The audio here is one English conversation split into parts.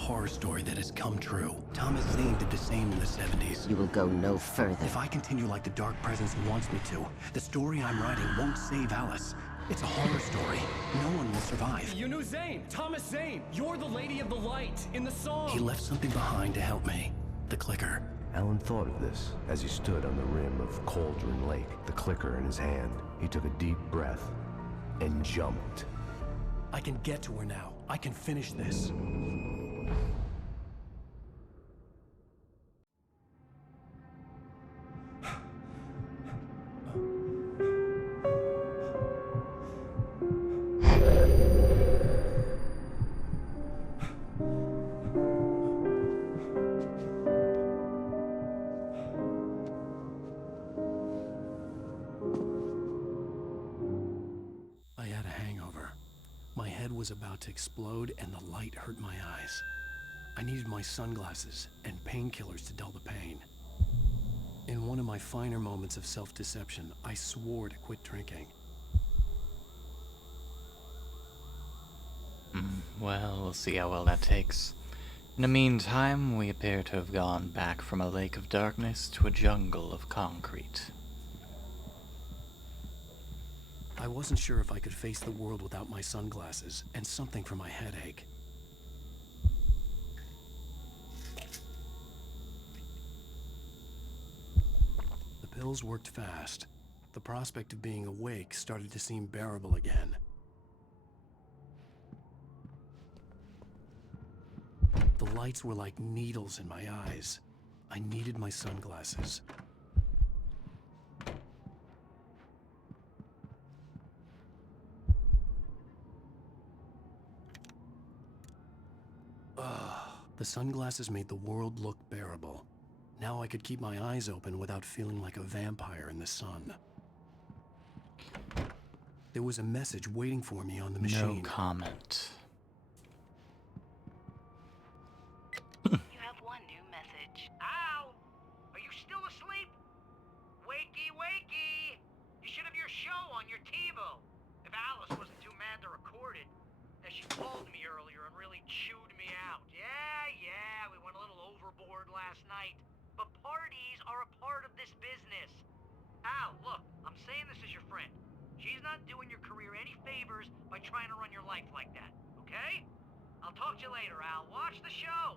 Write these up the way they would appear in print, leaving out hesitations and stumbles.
horror story that has come true. Thomas Zane did the same in the 70s. You will go no further. If I continue like the Dark Presence wants me to, the story I'm writing won't save Alice. It's a horror story. No one will survive. You knew Zane! Thomas Zane! You're the Lady of the Light in the song! He left something behind to help me. The clicker. Alan thought of this as he stood on the rim of Cauldron Lake, the clicker in his hand. He took a deep breath and jumped. I can get to her now. I can finish this. I had a hangover. My head was about to explode and the light hurt my eyes. I needed my sunglasses and painkillers to dull the pain. In one of my finer moments of self-deception, I swore to quit drinking. Well, we'll see how well that takes. In the meantime, we appear to have gone back from a lake of darkness to a jungle of concrete. I wasn't sure if I could face the world without my sunglasses and something for my headache. The pills worked fast. The prospect of being awake started to seem bearable again. The lights were like needles in my eyes. I needed my sunglasses. The sunglasses made the world look bearable. Now I could keep my eyes open without feeling like a vampire in the sun. There was a message waiting for me on the machine. No comment. You have one new message. Al! Are you still asleep? Wakey, wakey! You should have your show on your TiVo. If Alice wasn't too mad to record it. As she called me earlier and really chewed me out. Yeah, we went a little overboard last night. But parties are a part of this business. Al, look, I'm saying this as your friend. She's not doing your career any favors by trying to run your life like that, okay? I'll talk to you later, Al. Watch the show!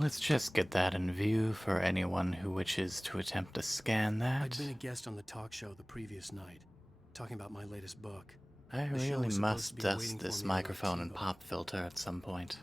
Let's just get that in view for anyone who wishes to attempt to scan that. I'd been a guest on the talk show the previous night, talking about my latest book. I The show really was supposed must to be dust waiting for this me on my microphone and TiVo. pop filter at some point.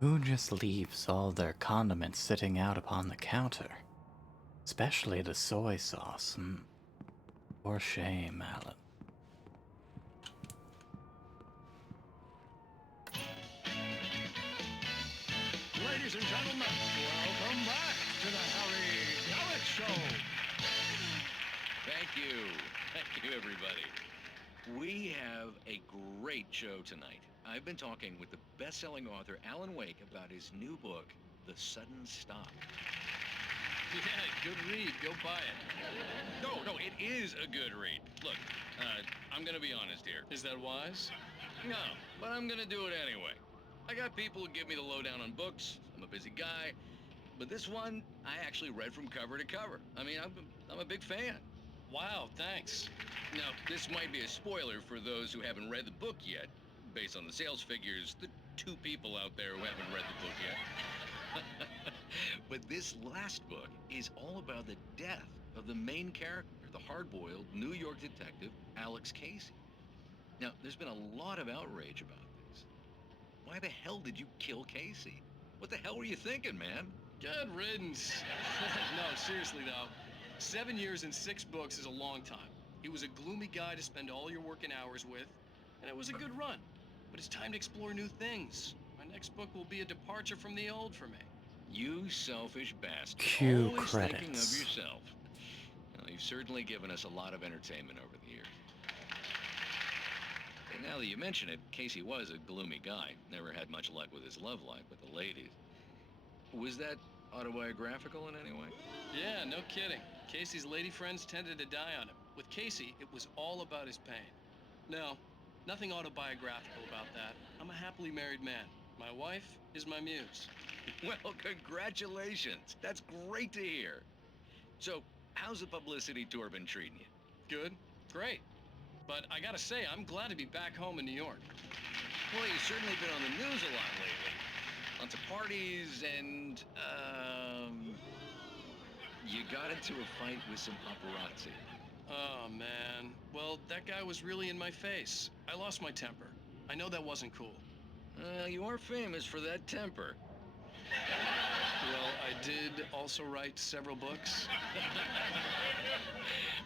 Who just leaves all their condiments sitting out upon the counter? Especially the soy sauce. For shame, Alan. Ladies and gentlemen, welcome back to the Harry Gallic Show. Thank you. Thank you, everybody. We have a great show tonight. I've been talking with the best-selling author Alan Wake about his new book, The Sudden Stop. Yeah, good read. Go buy it. No, it is a good read. Look, I'm gonna be honest here. Is that wise? No, but I'm gonna do it anyway. I got people who give me the lowdown on books. I'm a busy guy. But this one, I actually read from cover to cover. I mean, I'm a big fan. Wow, thanks. Now, this might be a spoiler for those who haven't read the book yet. Based on the sales figures, the 2 people out there who haven't read the book yet. But this last book is all about the death of the main character, the hard-boiled New York detective, Alex Casey. Now, there's been a lot of outrage about this. Why the hell did you kill Casey? What the hell were you thinking, man? Good riddance. No, seriously though. 7 years and 6 books is a long time. He was a gloomy guy to spend all your working hours with, and it was a good run. But it's time to explore new things. My next book will be a departure from the old for me. You selfish bastard. Cue Always thinking of credits. yourself. Well, you've certainly given us a lot of entertainment over the years. And now that you mention it, Casey was a gloomy guy. Never had much luck with his love life with the ladies. Was that autobiographical in any way? Yeah, no kidding. Casey's lady friends tended to die on him. With Casey, it was all about his pain. No, nothing autobiographical about that. I'm a happily married man. My wife is my muse. Well, congratulations. That's great to hear. So, how's the publicity tour been treating you? Good, great. But I gotta say, I'm glad to be back home in New York. Well, you've certainly been on the news a lot lately. Lots of parties and, you got into a fight with some paparazzi. Oh, man. Well, that guy was really in my face. I lost my temper. I know that wasn't cool. You are famous for that temper. Well, I did also write several books.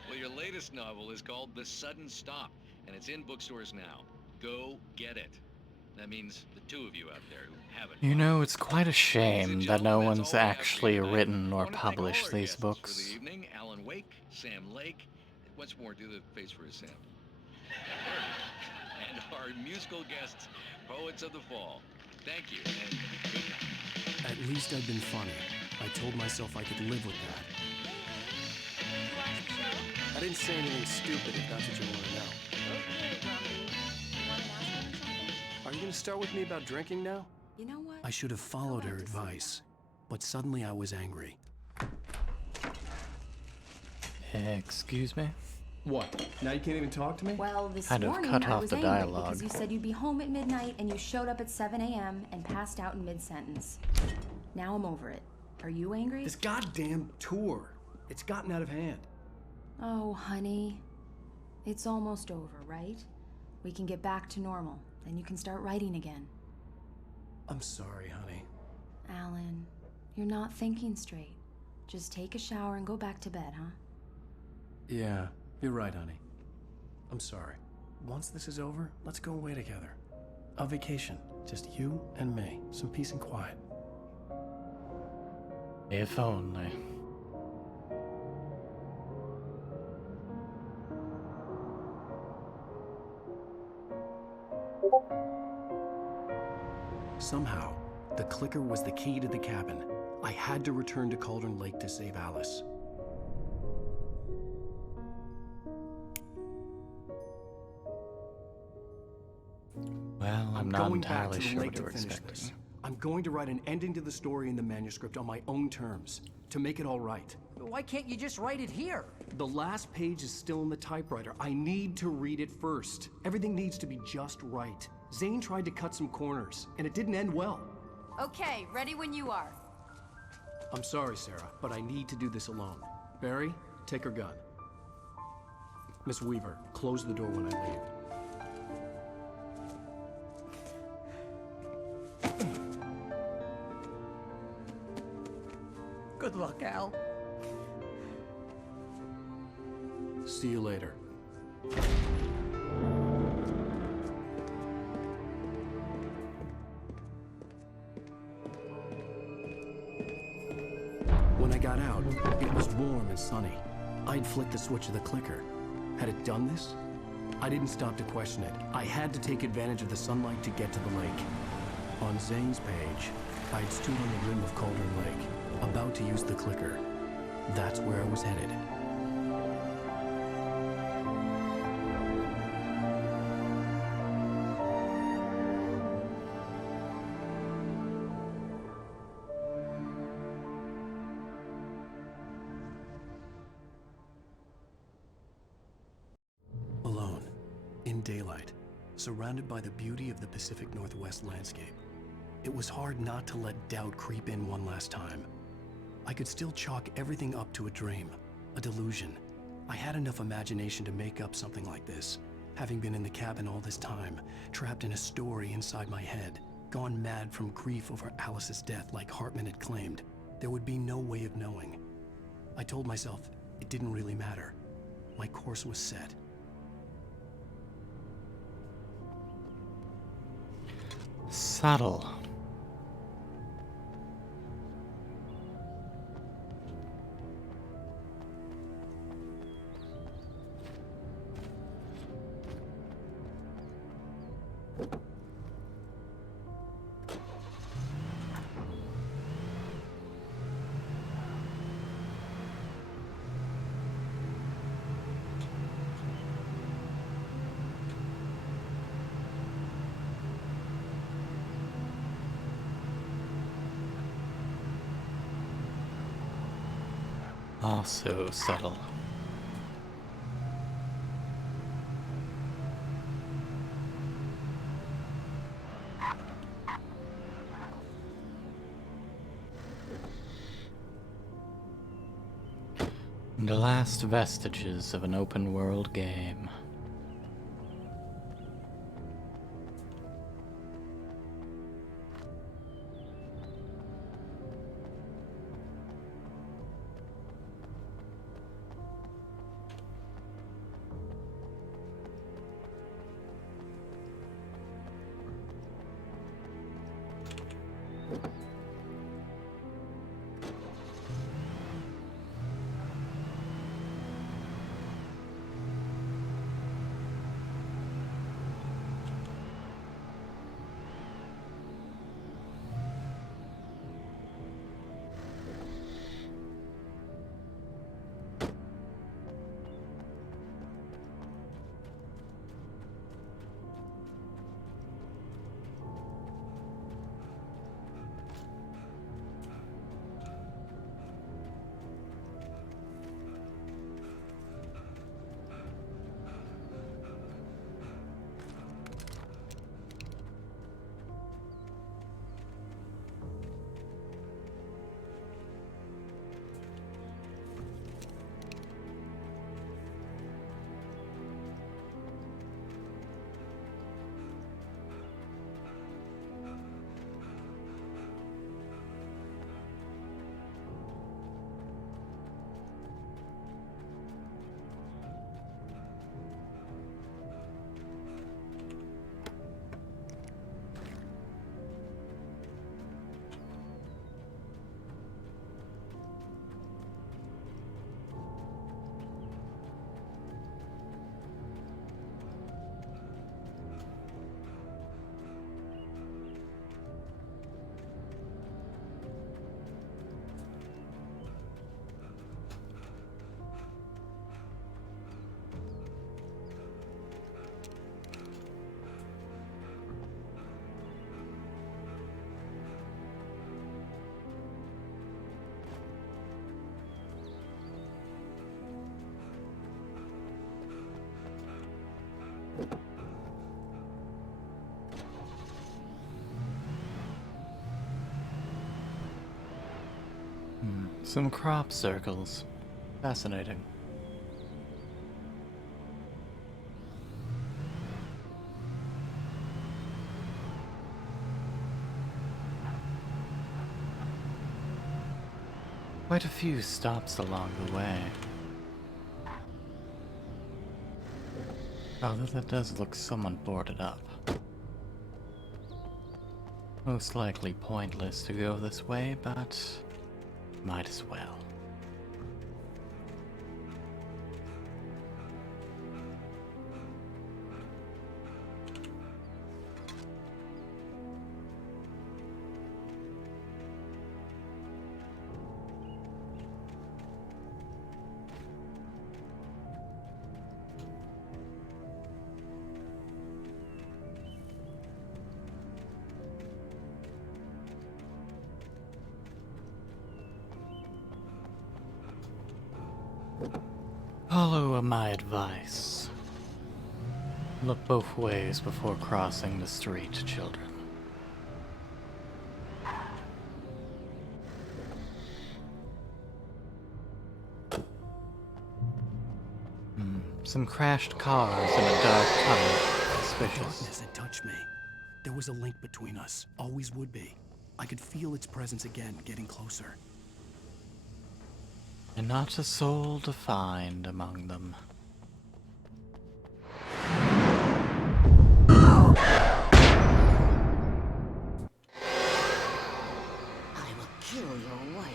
Well, your latest novel is called The Sudden Stop, and it's in bookstores now. Go get it. That means the two of you out there who haven't. You know, it's quite a shame Ladies that and no gentlemen, one's that's all we have for actually you tonight. written I or wanna thank all published our these guests for books. the evening. Alan Wake, Sam Lake. Once more, do the face for a Sam. And our musical guests, Poets of the Fall. Thank you, and good night. At least I've been funny. I told myself I could live with that. I didn't say anything stupid, if that's what you want to know. Okay, Grumpy. You want to ask him something? Are you going to start with me about drinking now? You know what? I should have followed I'd her like to see advice, but suddenly I was angry. Excuse me? What? Now you can't even talk to me? Well, this Kind of morning cut I off was the angry dialogue. because you said you'd be home at midnight and you showed up at 7 a.m. and passed out in mid-sentence. Now I'm over it. Are you angry? This goddamn tour. It's gotten out of hand. Oh, honey. It's almost over, right? We can get back to normal. Then you can start writing again. I'm sorry, honey. Alan, you're not thinking straight. Just take a shower and go back to bed, huh? Yeah, you're right, honey. I'm sorry. Once this is over, let's go away together. A vacation. Just you and me. Some peace and quiet. If only. Somehow, the clicker was the key to the cabin. I had to return to Cauldron Lake to save Alice. Well, I'm not going back entirely to the sure lake what to you're finish expecting. this. I'm going to write an ending to the story in the manuscript on my own terms, to make it all right. Why can't you just write it here? The last page is still in the typewriter. I need to read it first. Everything needs to be just right. Zane tried to cut some corners, and it didn't end well. Okay, ready when you are. I'm sorry, Sarah, but I need to do this alone. Barry, take her gun. Miss Weaver, close the door when I leave. Good luck, Al. See you later. When I got out, it was warm and sunny. I'd flicked the switch of the clicker. Had it done this? I didn't stop to question it. I had to take advantage of the sunlight to get to the lake. On Zane's page, I'd stood on the rim of Cauldron Lake, about to use the clicker. That's where I was headed. Alone, in daylight, surrounded by the beauty of the Pacific Northwest landscape. It was hard not to let doubt creep in one last time. I could still chalk everything up to a dream, a delusion. I had enough imagination to make up something like this, having been in the cabin all this time, trapped in a story inside my head, gone mad from grief over Alice's death like Hartman had claimed. There would be no way of knowing. I told myself it didn't really matter. My course was set. Subtle. Also subtle. The last vestiges of an open world game. Some crop circles. Fascinating. Quite a few stops along the way. Although that does look somewhat boarded up. Most likely pointless to go this way, but might as well. Follow my advice. Look both ways before crossing the street, children. Some crashed cars in a dark tunnel. Suspicious. Darkness had touched me. There was a link between us. Always would be. I could feel its presence again, getting closer. And not a soul to find among them. I will kill your wife.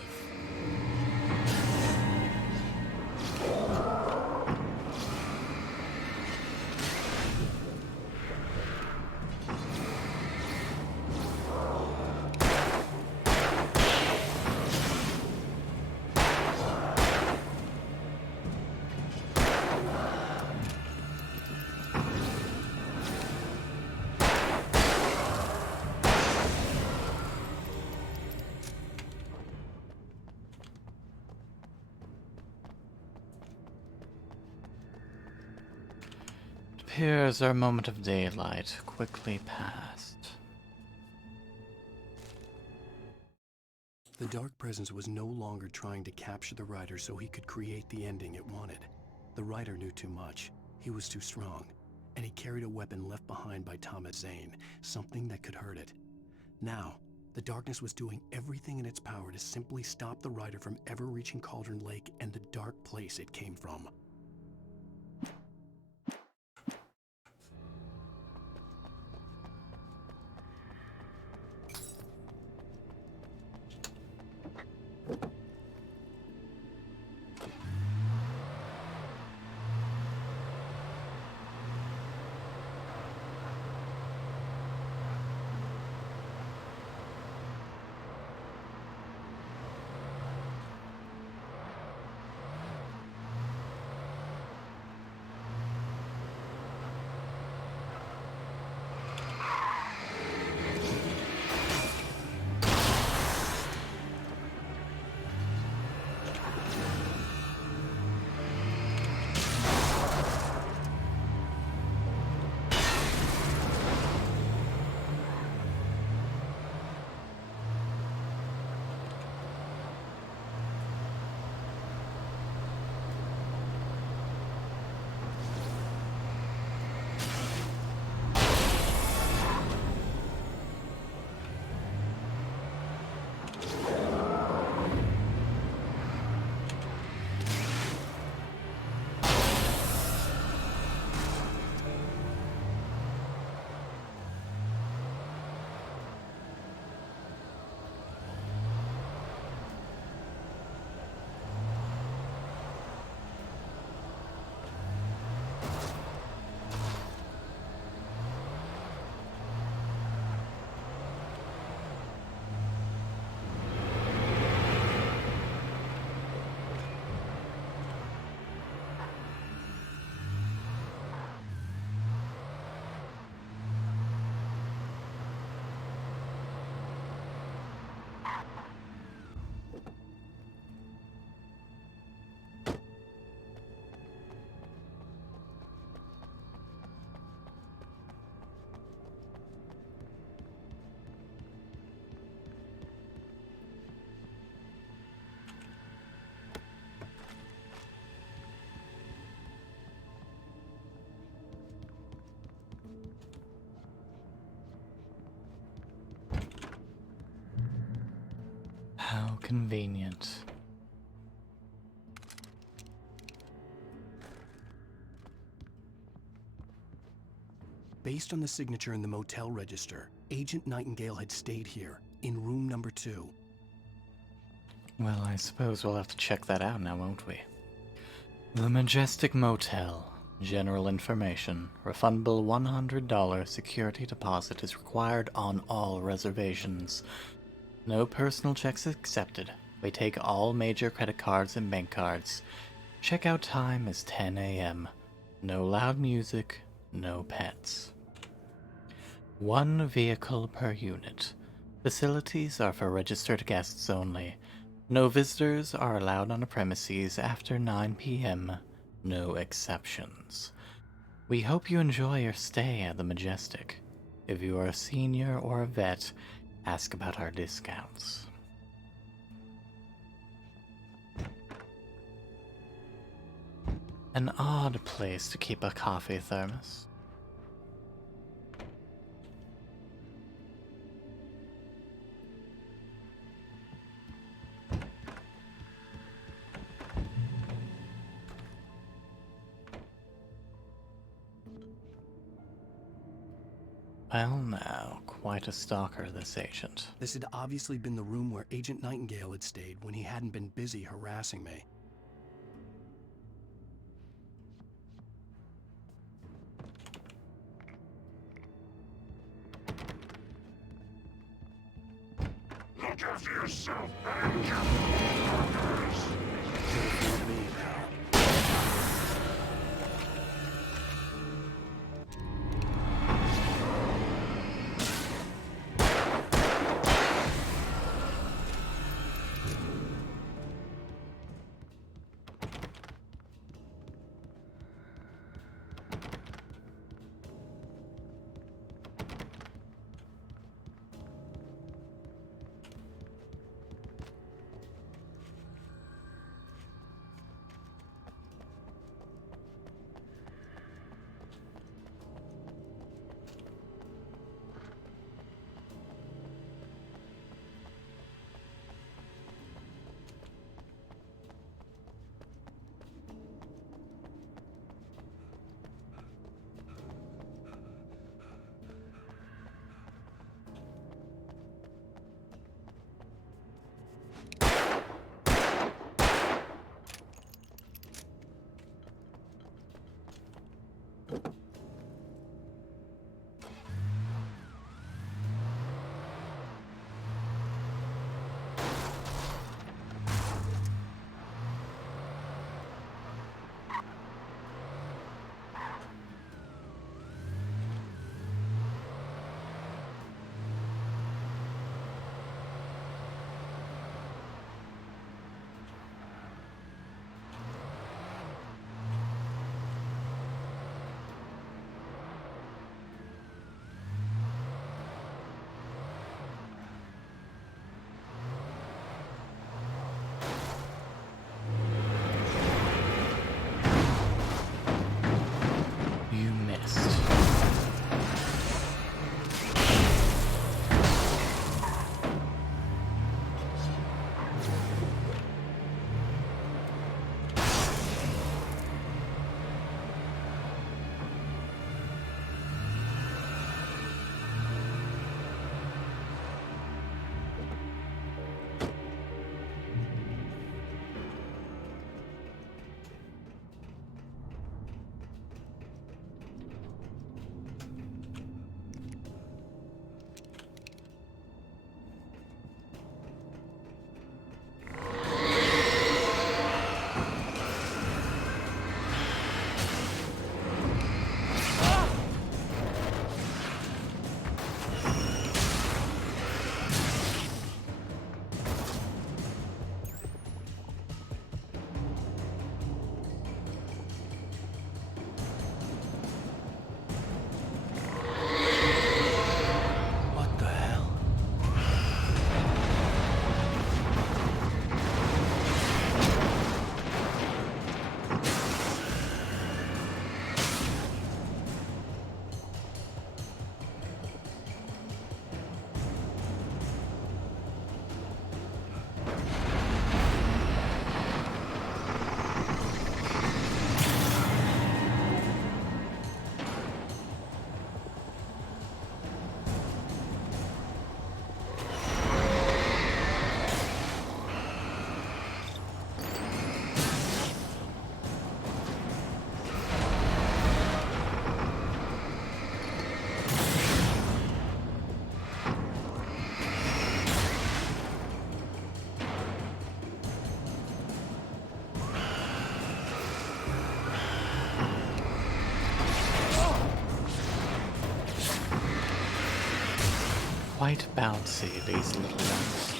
It appears our moment of daylight quickly passed. The Dark Presence was no longer trying to capture the writer so he could create the ending it wanted. The writer knew too much. He was too strong. And he carried a weapon left behind by Thomas Zane, something that could hurt it. Now, the darkness was doing everything in its power to simply stop the writer from ever reaching Cauldron Lake and the dark place it came from. How convenient. Based on the signature in the motel register, Agent Nightingale had stayed here, in room number 2. Well, I suppose we'll have to check that out now, won't we? The Majestic Motel. General information. Refundable $100 security deposit is required on all reservations. No personal checks accepted. We take all major credit cards and bank cards. Checkout time is 10 a.m. No loud music, no pets. 1 vehicle per unit. Facilities are for registered guests only. No visitors are allowed on the premises after 9 p.m. No exceptions. We hope you enjoy your stay at the Majestic. If you are a senior or a vet, ask about our discounts. An odd place to keep a coffee thermos. Well, now, quite a stalker, this agent. This had obviously been the room where Agent Nightingale had stayed when he hadn't been busy harassing me. Look after yourself and careful others. Not me, pal. You missed. What the hell? Quite bouncy, these little ones.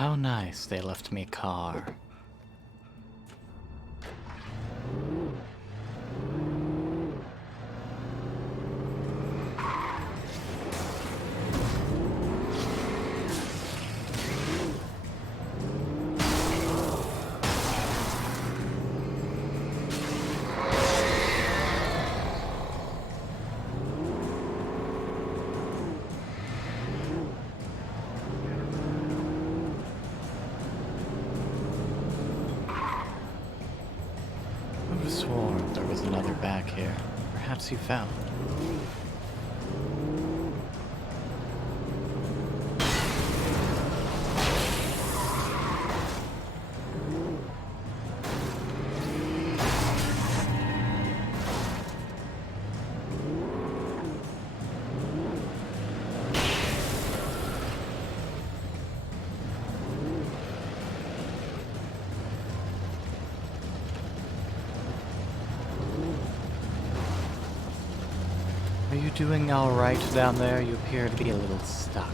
How nice they left me a car. I would have sworn there was another back here. Perhaps you found. Are you doing alright down there? You appear to be a little stuck.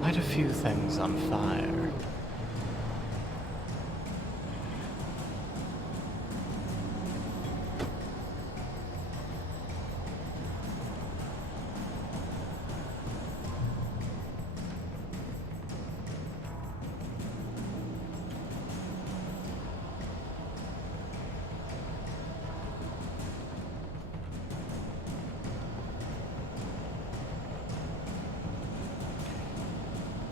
Quite a few things on fire.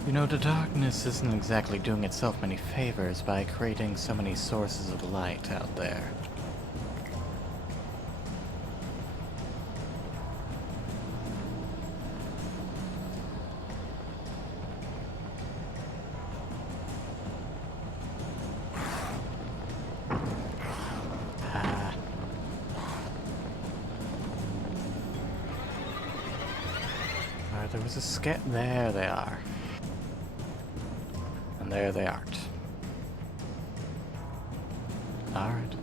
You know, the darkness isn't exactly doing itself many favors by creating so many sources of light out there. There was a skit. There they are. And there they aren't. Alright.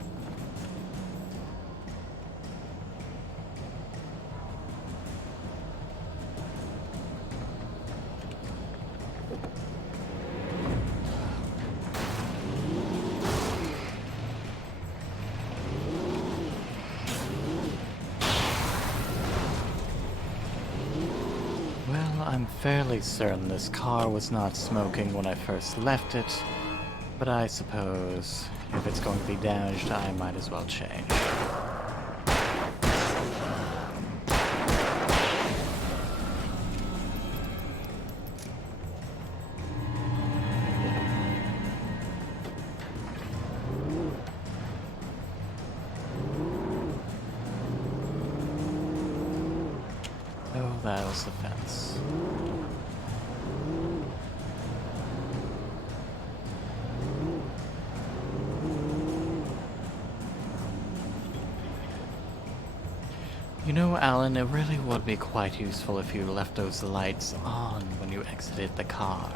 I'm fairly certain this car was not smoking when I first left it, but I suppose if it's going to be damaged, I might as well change. Oh, that was the fence. You know, Alan, it really would be quite useful if you left those lights on when you exited the car.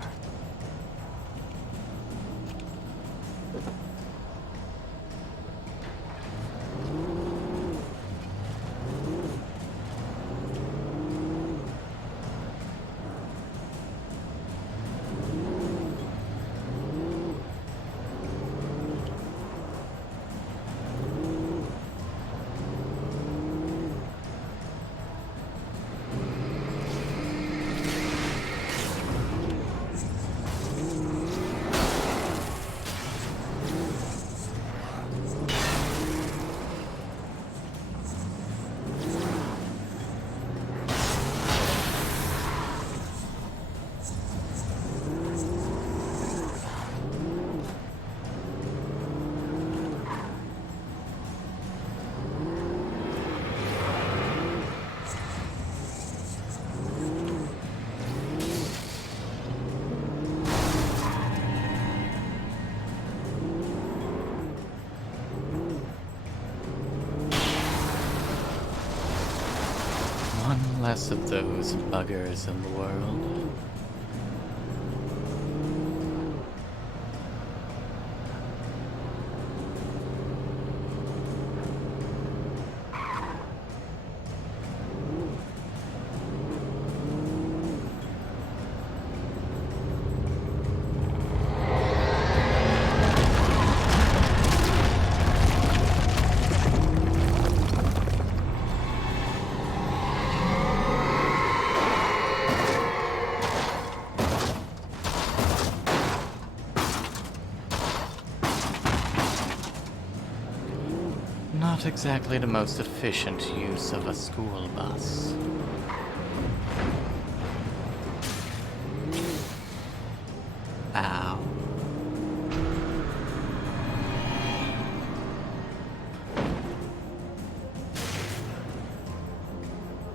Less of those buggers in the world. Not exactly the most efficient use of a school bus. Ow.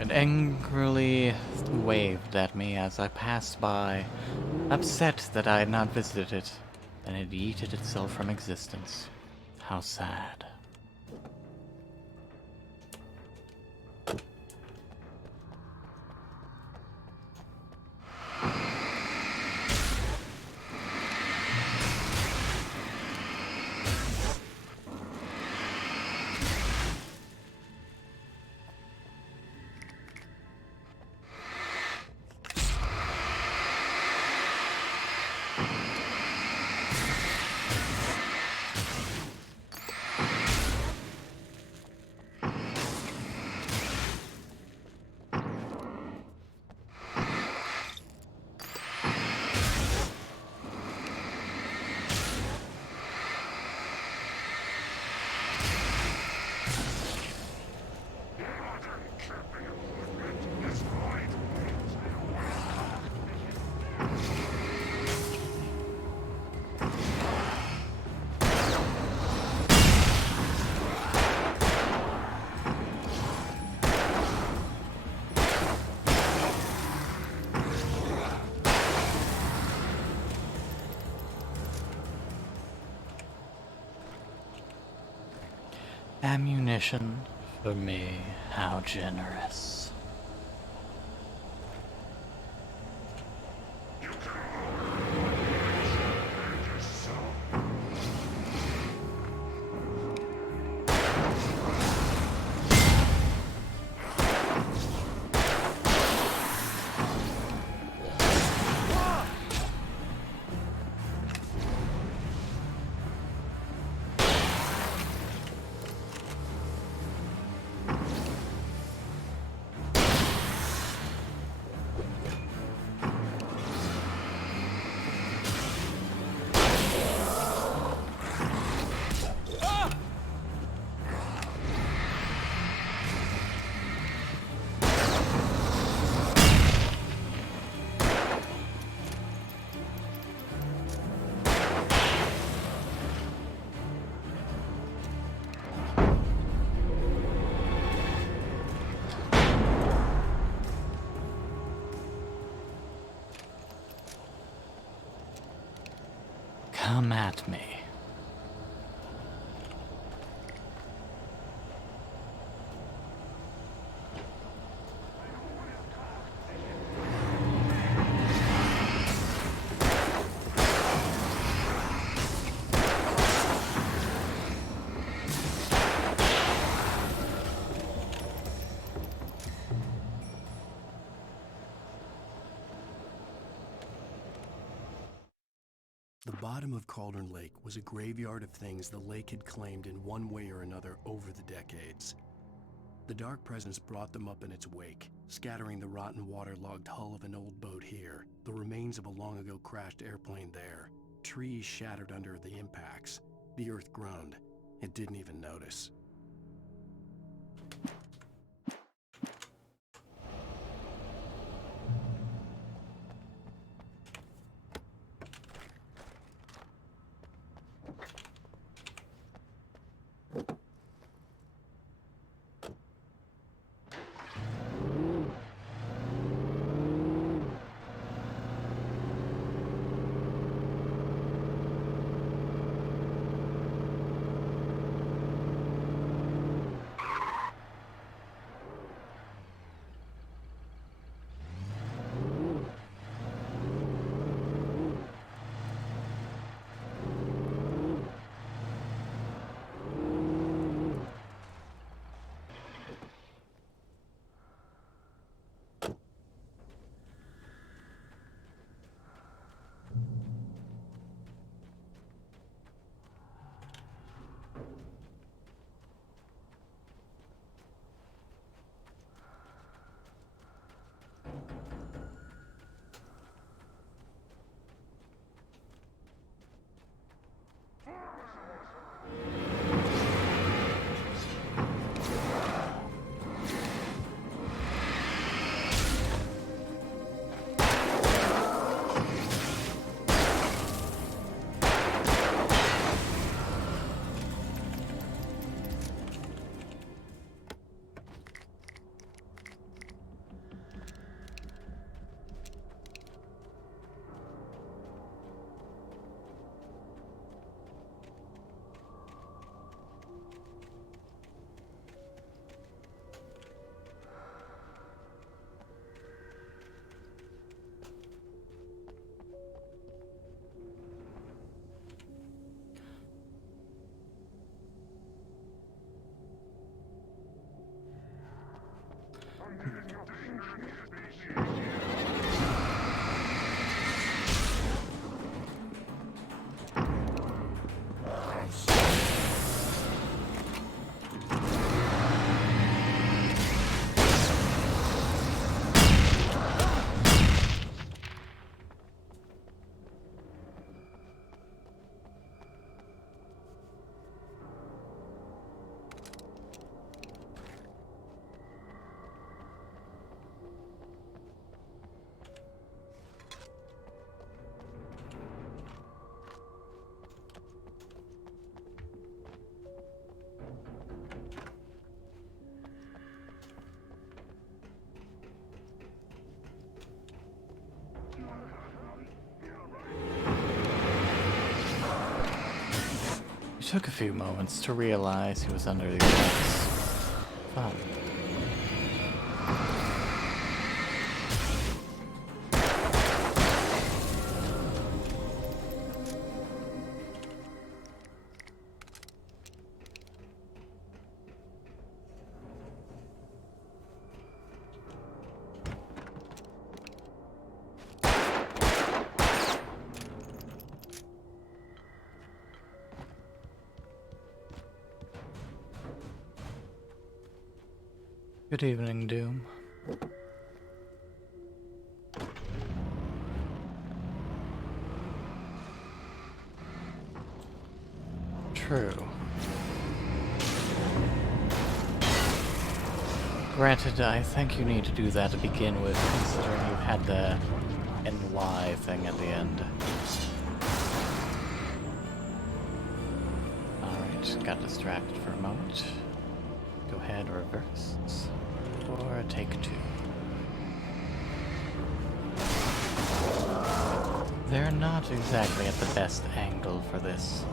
It angrily waved at me as I passed by, upset that I had not visited it, and it yeeted itself from existence. How sad. Ammunition for me, how generous. Come at me. The bottom of Cauldron Lake was a graveyard of things the lake had claimed in one way or another over the decades. The Dark Presence brought them up in its wake, scattering the rotten waterlogged hull of an old boat here, the remains of a long-ago crashed airplane there, trees shattered under the impacts. The earth groaned. It didn't even notice. Took a few moments to realize he was under the effects. Fun. Good evening, Doom. True. Granted, I think you need to do that to begin with, considering you had the NY thing at the end. Alright, got distracted for a moment. Go ahead, reverse. Or take two. They're not exactly at the best angle for this.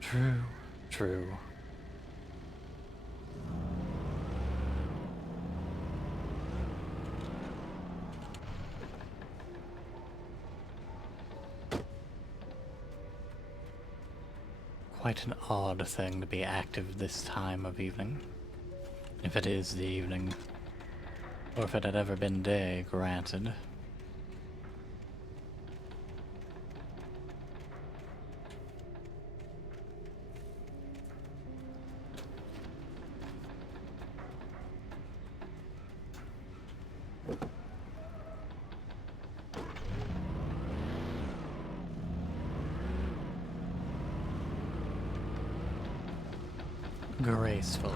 True, true. Quite an odd thing to be active this time of evening. If it is the evening. Or if it had ever been day, granted. Graceful.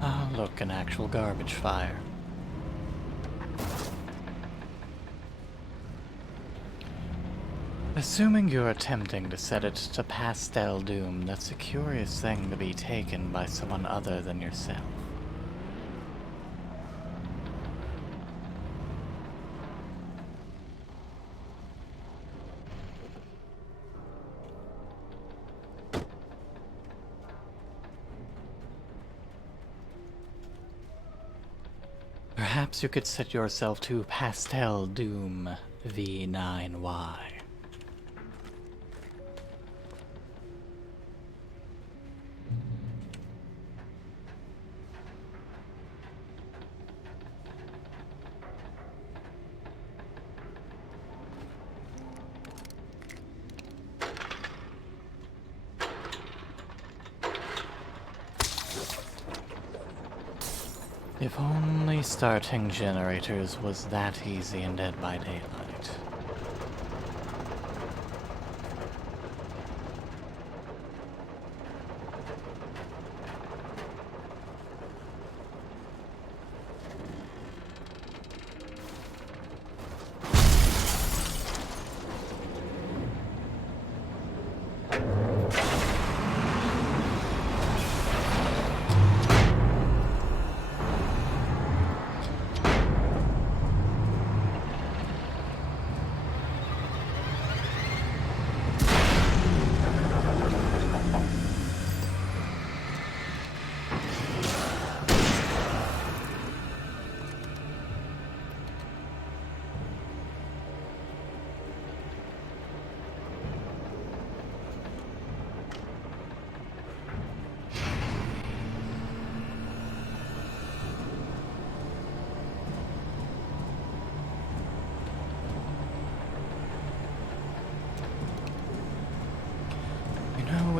Ah, look, an actual garbage fire. Assuming you're attempting to set it to pastel doom, that's a curious thing to be taken by someone other than yourself. Perhaps you could set yourself to Pastel Doom V9Y. If only starting generators was that easy in Dead by Daylight.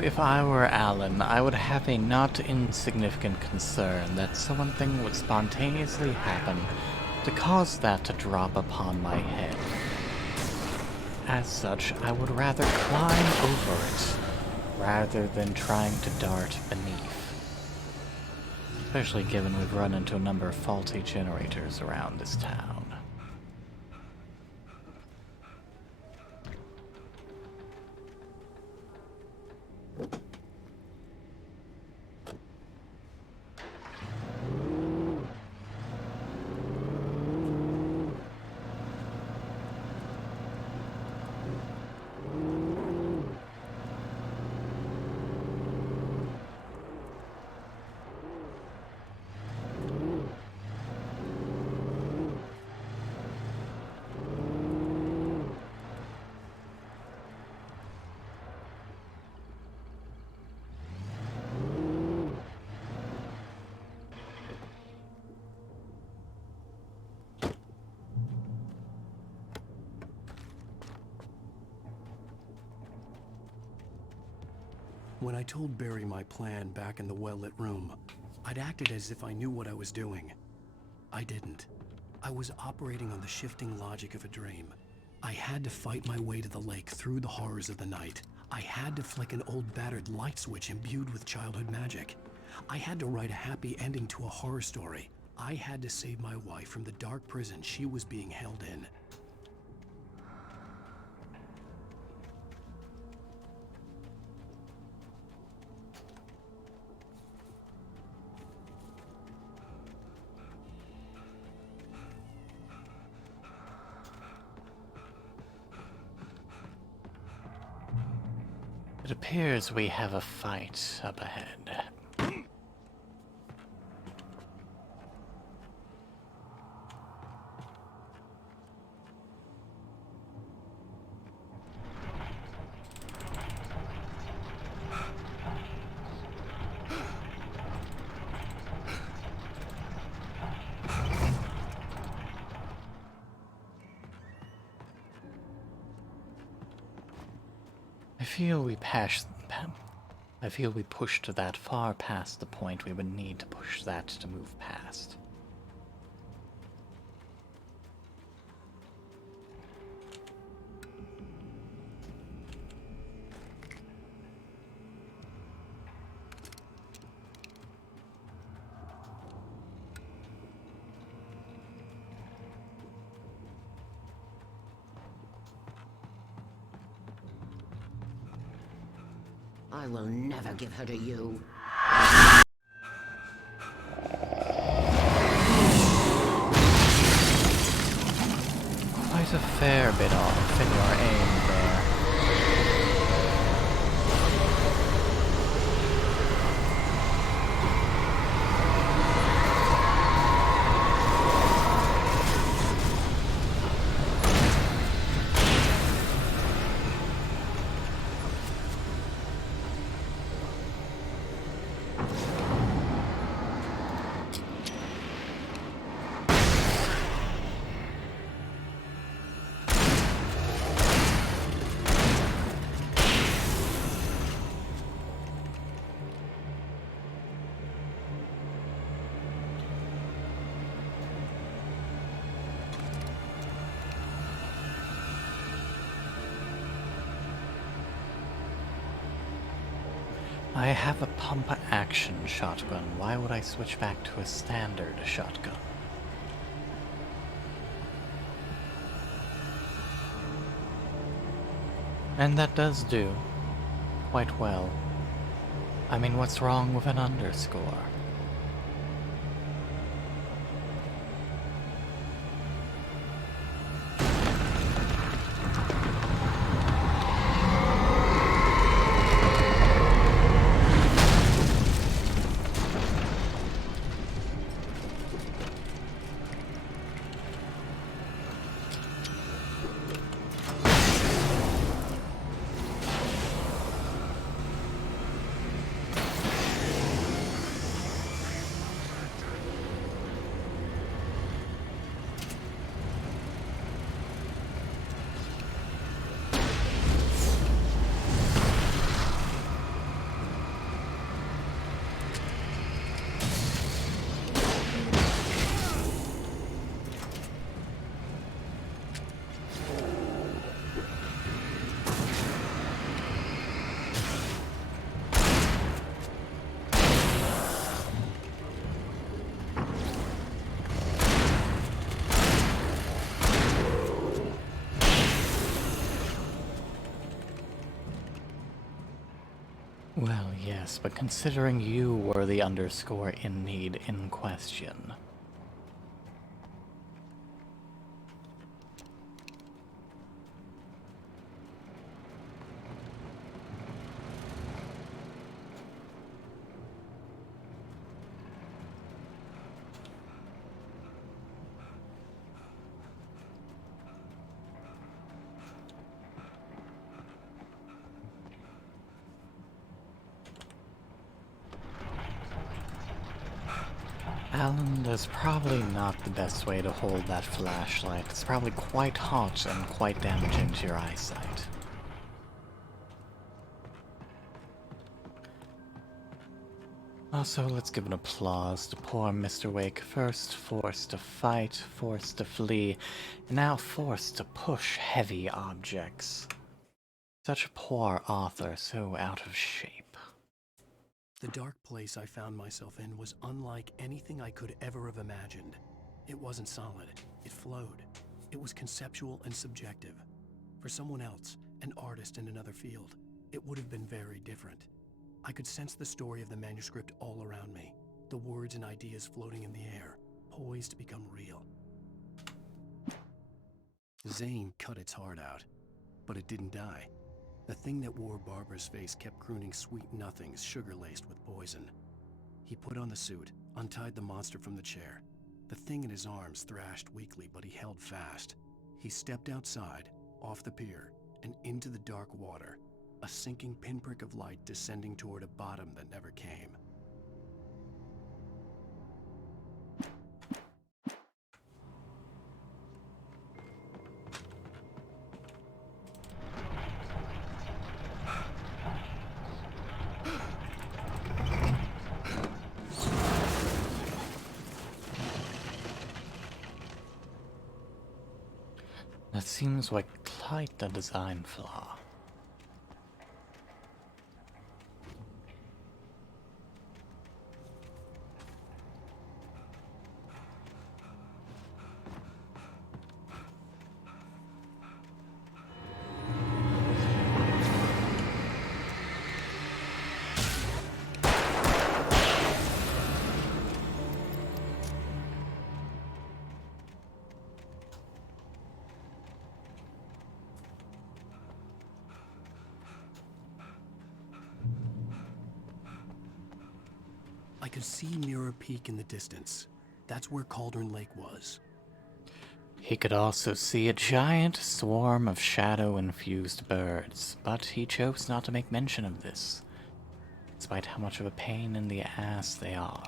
If I were Alan, I would have a not insignificant concern that something would spontaneously happen to cause that to drop upon my head. As such, I would rather climb over it, rather than trying to dart beneath. Especially given we've run into a number of faulty generators around this town. When I told Barry my plan back in the well-lit room, I'd acted as if I knew what I was doing. I didn't. I was operating on the shifting logic of a dream. I had to fight my way to the lake through the horrors of the night. I had to flick an old battered light switch imbued with childhood magic. I had to write a happy ending to a horror story. I had to save my wife from the dark prison she was being held in. It appears we have a fight up ahead. I feel we pushed that far past the point we would need to push that to move past. I will never give her to you. Quite a fair bit off in your aim there. I have a pump-action shotgun. Why would I switch back to a standard shotgun? And that does do quite well. I mean, what's wrong with an underscore? Well, yes, but considering you were the underscore in need in question. Alan, that's probably not the best way to hold that flashlight. It's probably quite hot and quite damaging to your eyesight. Also, let's give an applause to poor Mr. Wake, first forced to fight, forced to flee, and now forced to push heavy objects. Such a poor author, so out of shape. The dark place I found myself in was unlike anything I could ever have imagined. It wasn't solid. It flowed. It was conceptual and subjective. For someone else, an artist in another field, it would have been very different. I could sense the story of the manuscript all around me, the words and ideas floating in the air, poised to become real. Zane cut its heart out, but it didn't die. The thing that wore Barbara's face kept crooning sweet nothings sugar-laced with poison. He put on the suit, untied the monster from the chair. The thing in his arms thrashed weakly, but he held fast. He stepped outside, off the pier, and into the dark water, a sinking pinprick of light descending toward a bottom that never came. That seems like quite a design flaw. I could see Mirror Peak in the distance. That's where Cauldron Lake was. He could also see a giant swarm of shadow-infused birds, but he chose not to make mention of this, despite how much of a pain in the ass they are.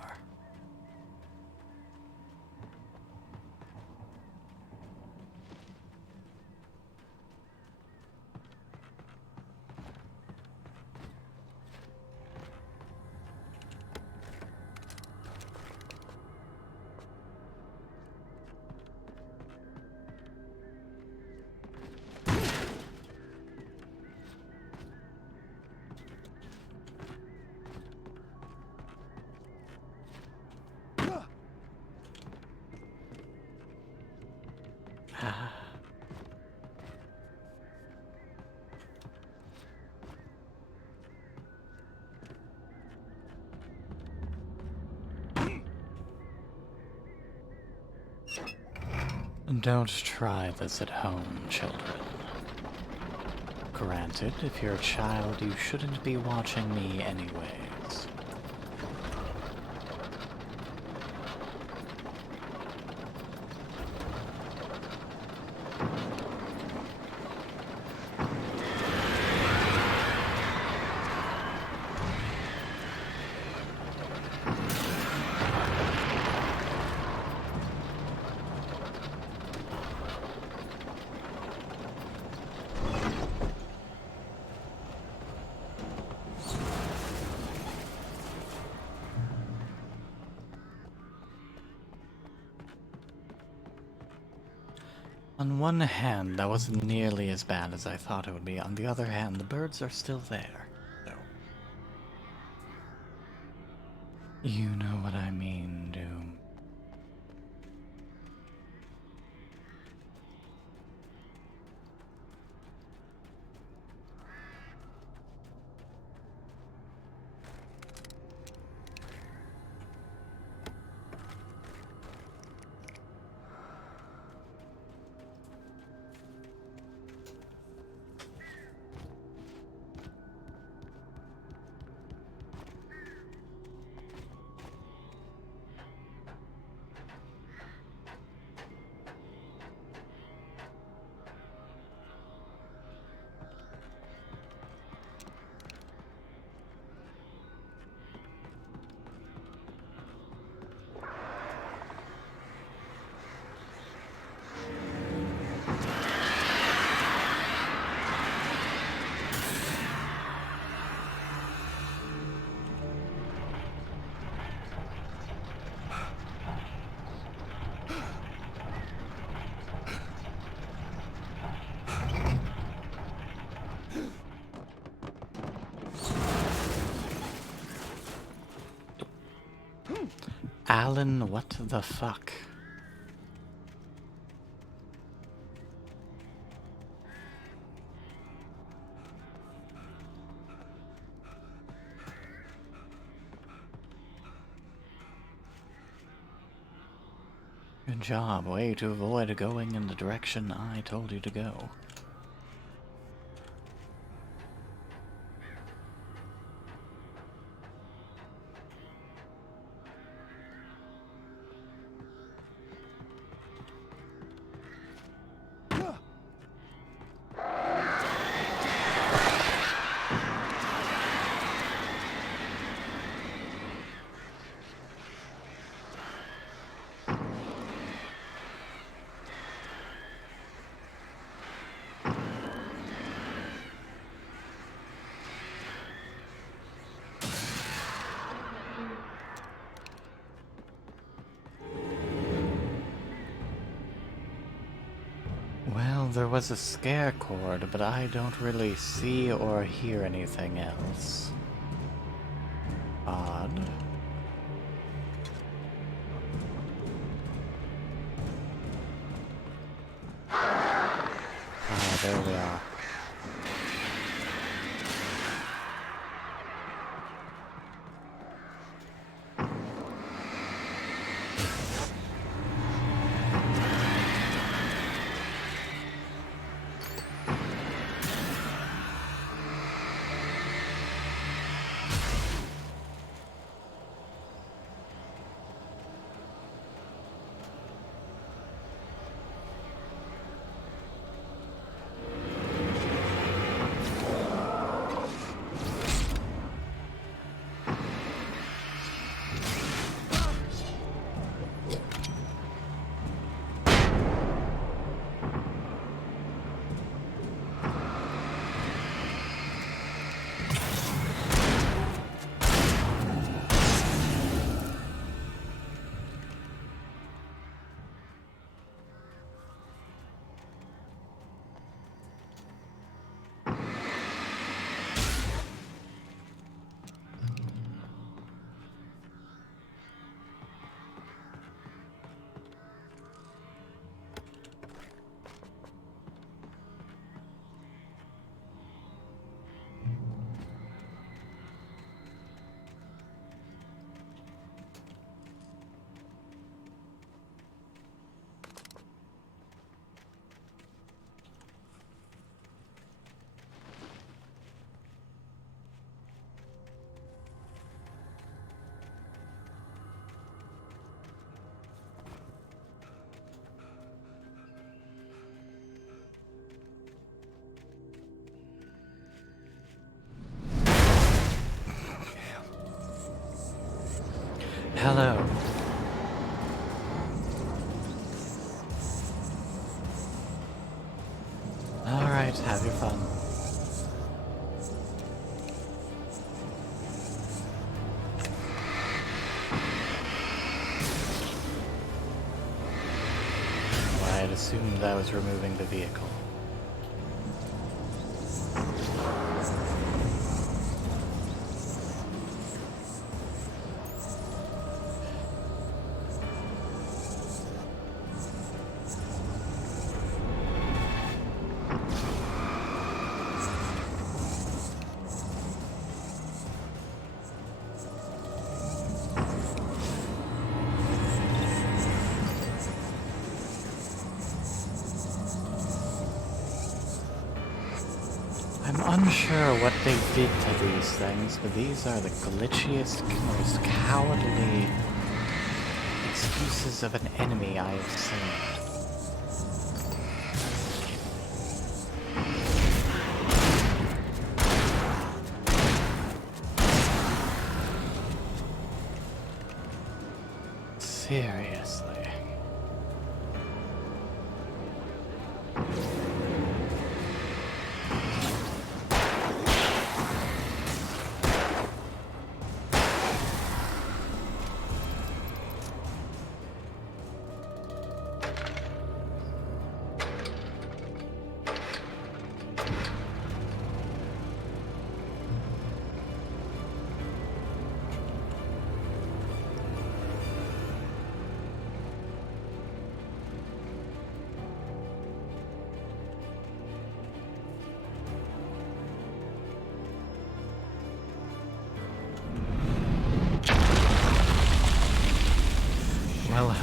Don't try this at home, children. Granted, if you're a child, you shouldn't be watching me anyways. On one hand, that wasn't nearly as bad as I thought it would be. On the other hand, the birds are still there. So. You know what I mean, Doom. Alan, what the fuck? Good job. Way to avoid going in the direction I told you to go. Well, there was a scare cord, but I don't really see or hear anything else. Odd. Ah, there we are. Hello. Alright, have your fun. Well, I had assumed I was removing the vehicle. I'm unsure what they did to these things, but these are the glitchiest, most cowardly excuses of an enemy I have seen. Seriously.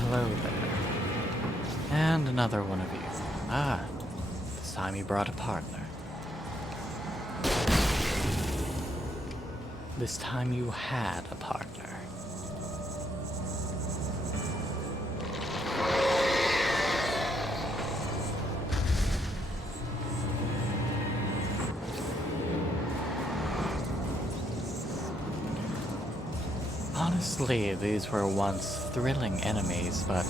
hello there. And another one of you. Ah, this time you brought a partner. This time you had a partner. Honestly, these were once thrilling enemies, but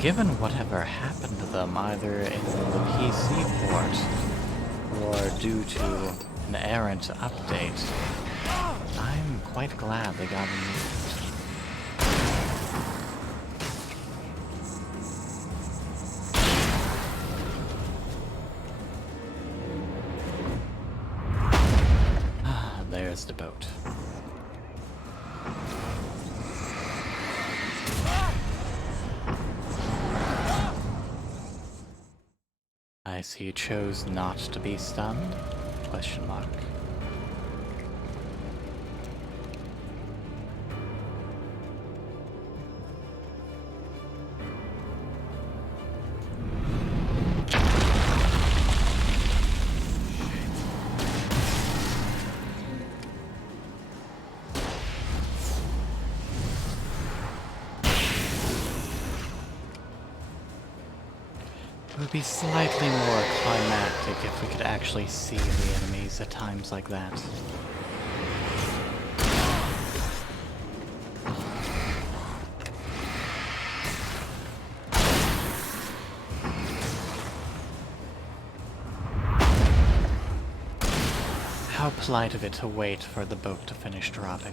given whatever happened to them either in the PC port or due to an errant update, I'm quite glad they got removed. Ah, there's the boat. I see you chose not to be stunned? Question mark. It would be slightly more climactic if we could actually see the enemies at times like that. How polite of it to wait for the boat to finish dropping.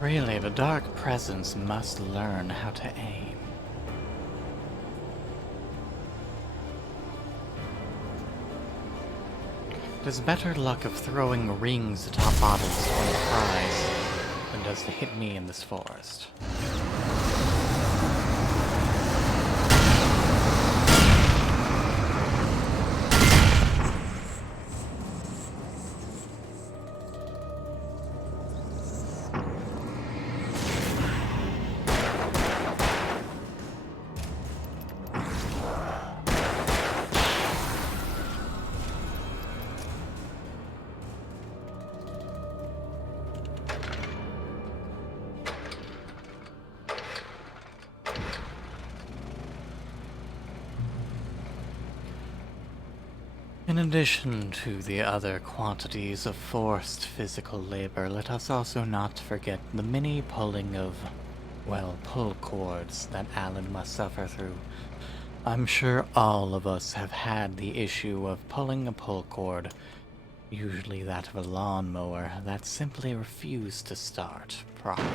Really, the Dark Presence must learn how to aim. It has better luck of throwing rings atop bottles for the prize than does to hit me in this forest. In addition to the other quantities of forced physical labor, let us also not forget the mini pulling of, well, pull cords that Alan must suffer through. I'm sure all of us have had the issue of pulling a pull cord, usually that of a lawnmower, that simply refused to start properly.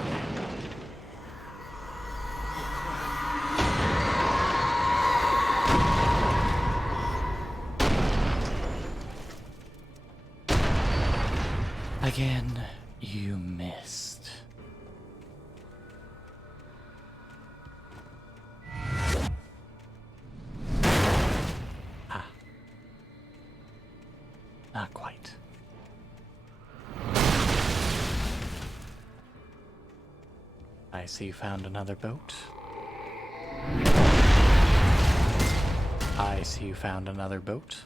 Again, you missed. Ah. Not quite. I see you found another boat. I see you found another boat.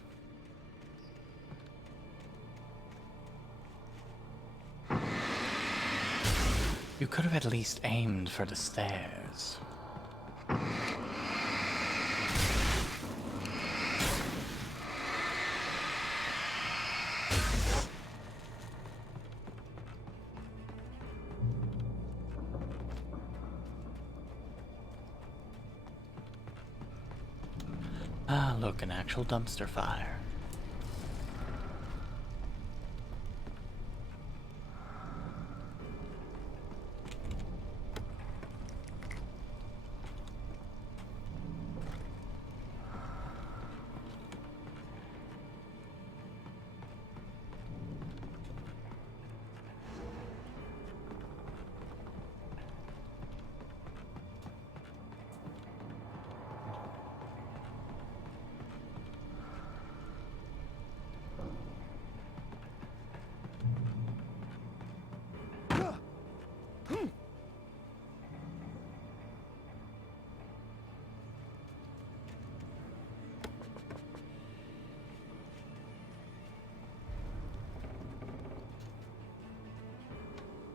You could have at least aimed for the stairs. Ah, look, an actual dumpster fire.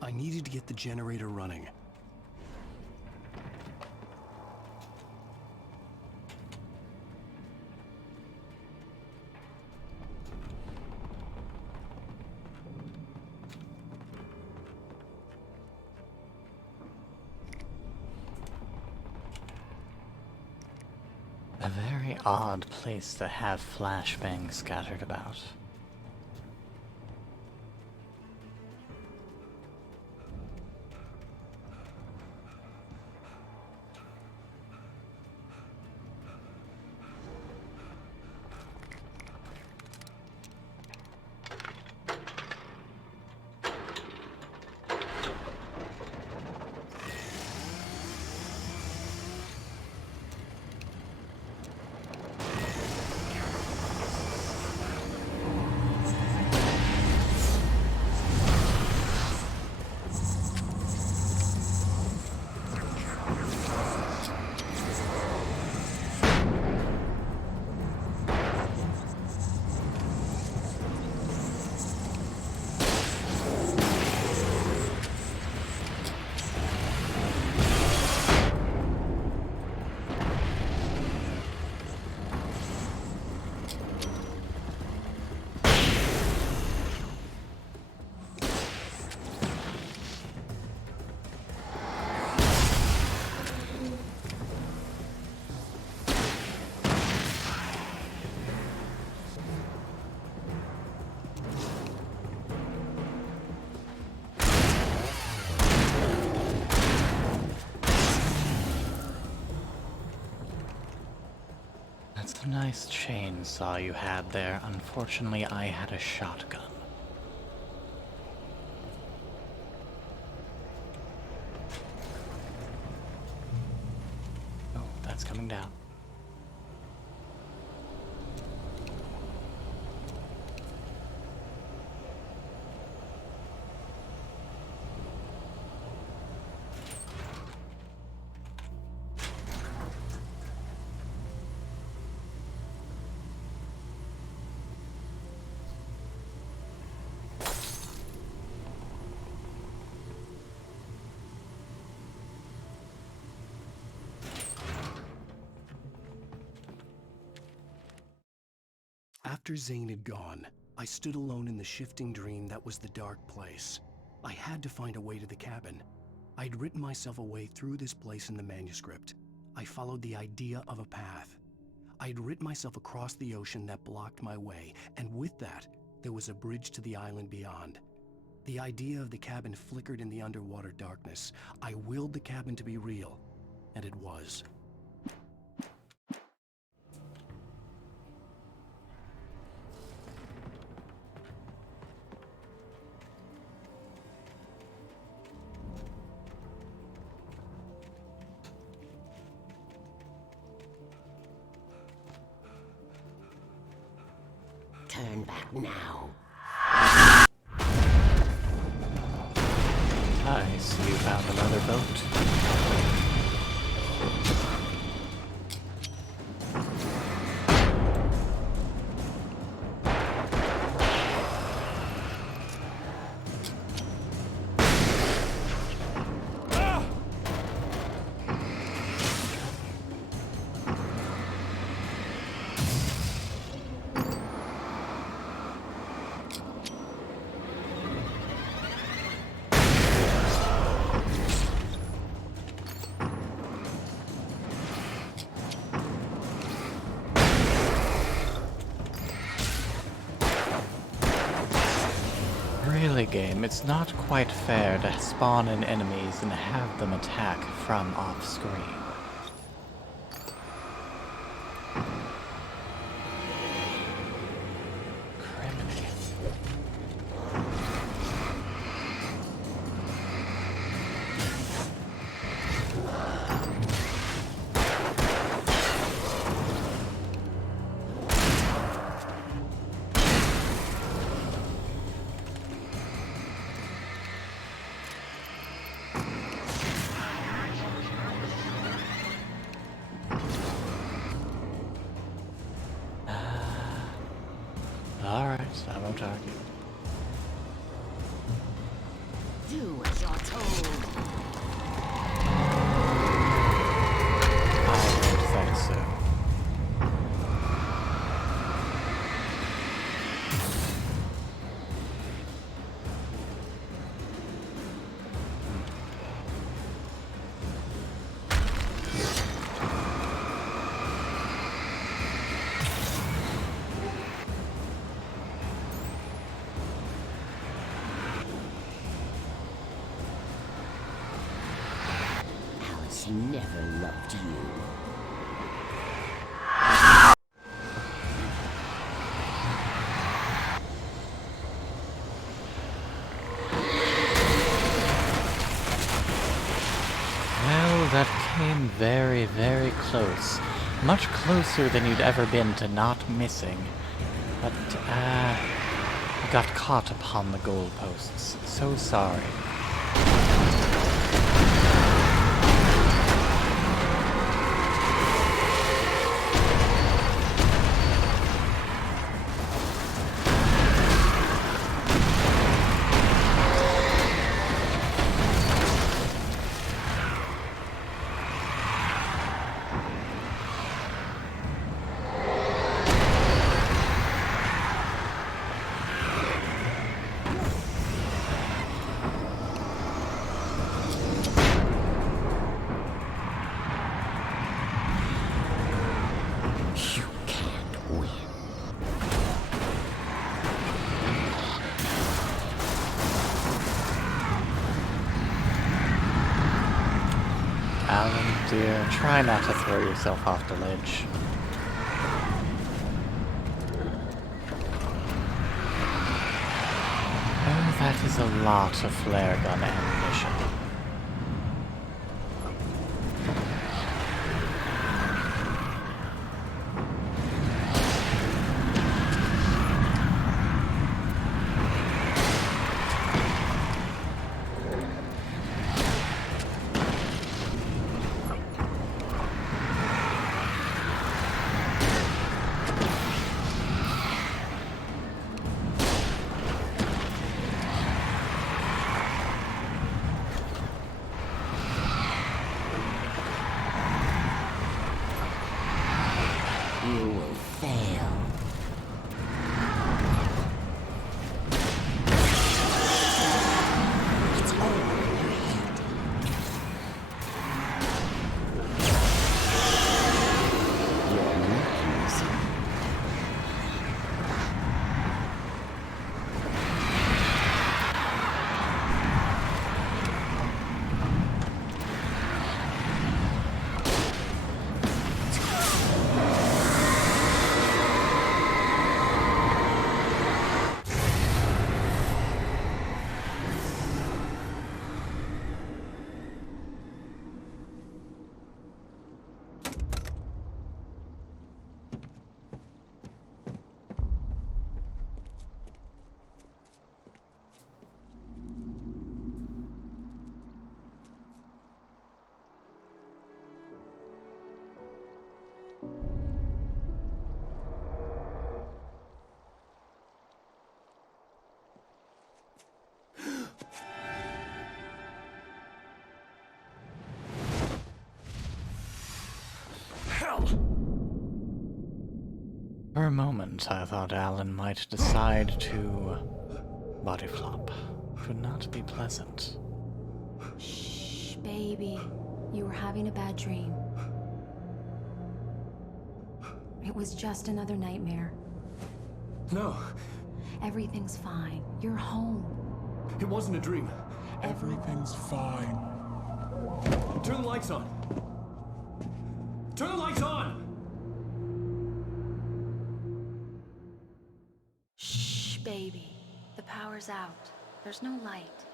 I needed to get the generator running. A very odd place to have flashbangs scattered about. That's a nice chainsaw you had there. Unfortunately, I had a shotgun. Oh, that's coming down. After Zane had gone, I stood alone in the shifting dream that was the dark place. I had to find a way to the cabin. I'd written myself a way through this place in the manuscript. I followed the idea of a path. I'd written myself across the ocean that blocked my way, and with that, there was a bridge to the island beyond. The idea of the cabin flickered in the underwater darkness. I willed the cabin to be real, and it was. Turn back now. I see you found another boat. game, it's not quite fair to spawn in enemies and have them attack from off-screen. Alright, I won't argue. Do as you're told. I don't think so. Alice never loved you. Well, that came very, very close. Much closer than you'd ever been to not missing. But, you got caught upon the goalposts. So sorry. You can't win. Alan, dear, try not to throw yourself off the ledge. Oh, that is a lot of flare gun ammunition. You will fail. It's all in your head. You're not losing. For a moment, I thought Alan might decide to body flop. It would not be pleasant. Shh, baby. You were having a bad dream. It was just another nightmare. No. Everything's fine. You're home. It wasn't a dream. Everything's fine. Turn the lights on. Turn the lights on! Shh, baby. The power's out. There's no light.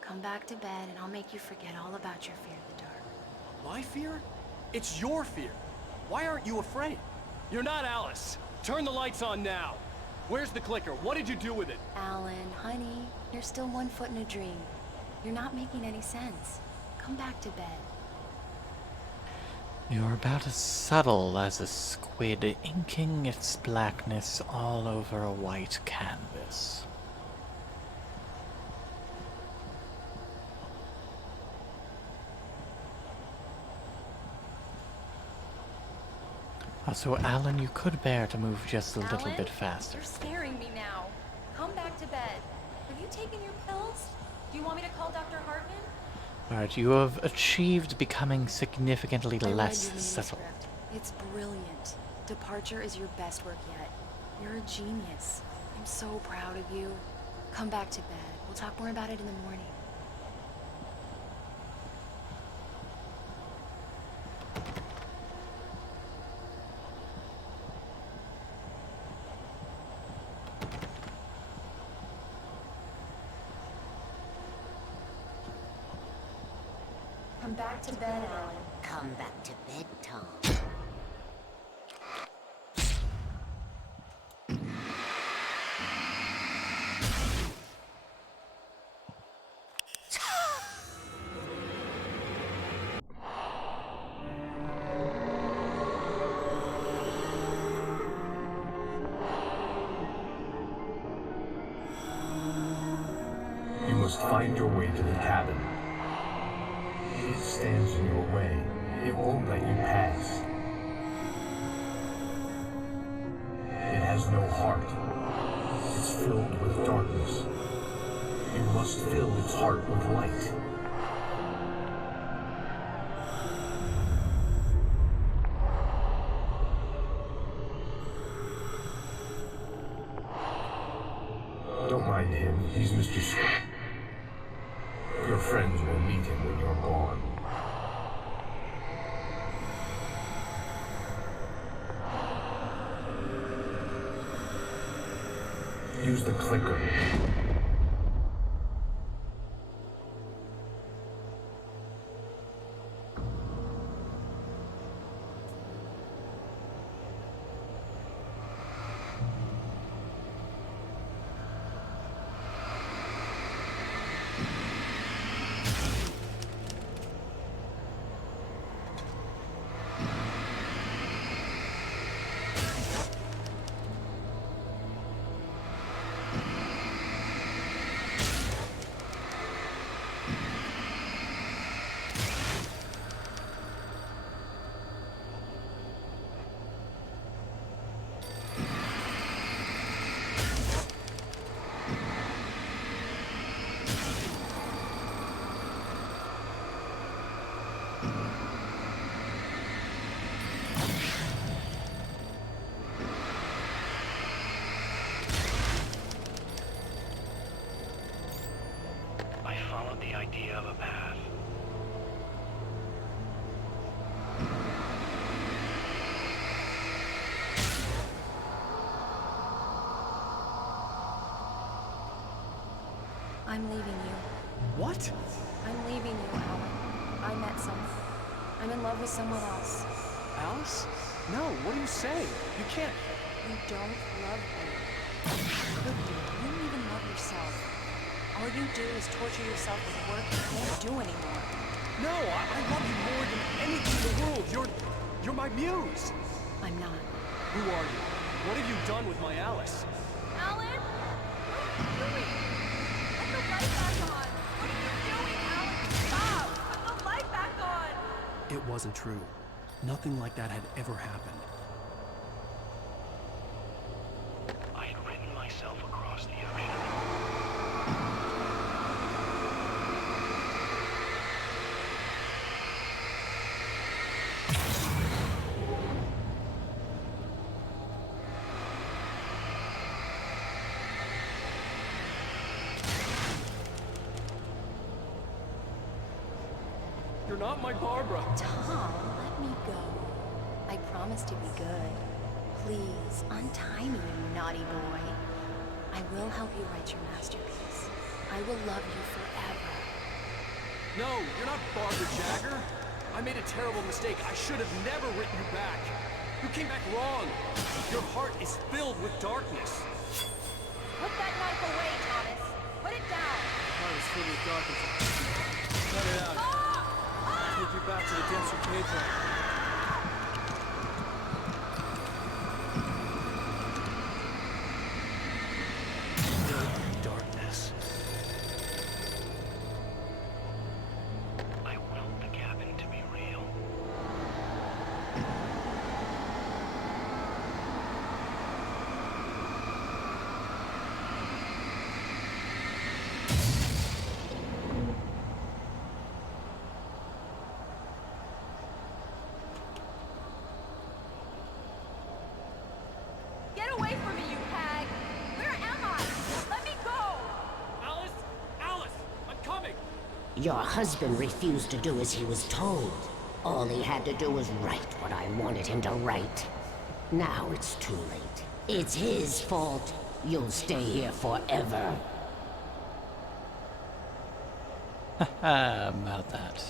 Come back to bed and I'll make you forget all about your fear of the dark. My fear? It's your fear. Why aren't you afraid? You're not Alice. Turn the lights on now. Where's the clicker? What did you do with it? Alan, honey, you're still 1 foot in a dream. You're not making any sense. Come back to bed. You're about as subtle as a squid inking its blackness all over a white canvas. So, Alan, you could bear to move just a little bit faster. You're scaring me now. Come back to bed. Have you taken your pills? Do you want me to call Dr. Hartman? Alright, you have achieved becoming significantly I read less your subtle. manuscript. It's brilliant. Departure is your best work yet. You're a genius. I'm so proud of you. Come back to bed. We'll talk more about it in the morning. Come back to bed, Alan. Come back to bed, Tom. You must find your way to the cabin. It stands in your way. It won't let you pass. It has no heart. It's filled with darkness. You must fill its heart with light. Don't mind him. He's Mr. Scott. Your friends will meet him when you're gone. Use the clicker. I followed the idea of a path. I'm leaving you. What? I'm leaving you, Alan. I met someone. I'm in love with someone else. Alice? No, what are you saying? You can't. You don't love me. You could do. You don't even love yourself. All you do is torture yourself with work you can't do anymore. No, I love you more than anything in the world. You're my muse. I'm not. Who are you? What have you done with my Alice? Alan? What are you doing? Put the light back on! What are you doing, Alan? Stop! Put the light back on! It wasn't true. Nothing like that had ever happened. I had written myself across the ocean. not my Barbara. Tom, let me go. I promise to be good. Please, untie me, you naughty boy. I will help you write your masterpiece. I will love you forever. No, you're not Barbara Jagger. I made a terrible mistake. I should have never written you back. You came back wrong. Your heart is filled with darkness. Put that knife away, Thomas. Put it down. Heart is filled with darkness. Cut it out. Take you back to the Dempsey Cathedral. Darkness. I willed the cabin to be real. Get away from me, you hag! Where am I? Let me go! Alice! Alice! I'm coming! Your husband refused to do as he was told. All he had to do was write what I wanted him to write. Now it's too late. It's his fault. You'll stay here forever. About that.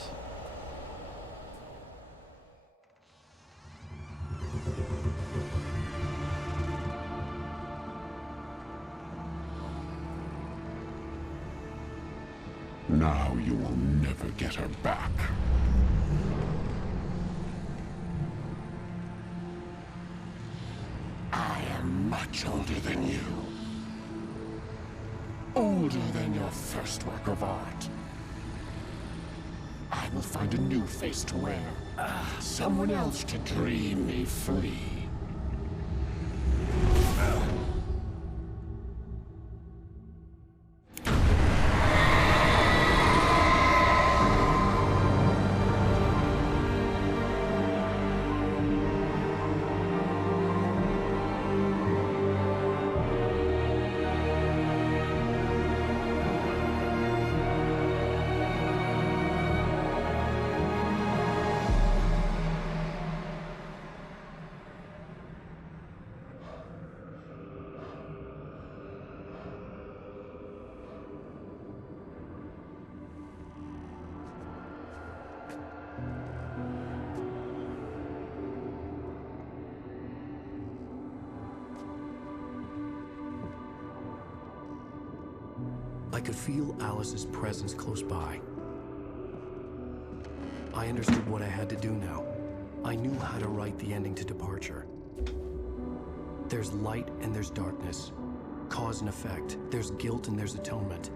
Now you will never get her back. I am much older than you. Older than your first work of art. I will find a new face to wear. Someone else to dream me free. I could feel Alice's presence close by. I understood what I had to do now. I knew how to write the ending to Departure. There's light and there's darkness. Cause and effect. There's guilt and there's atonement.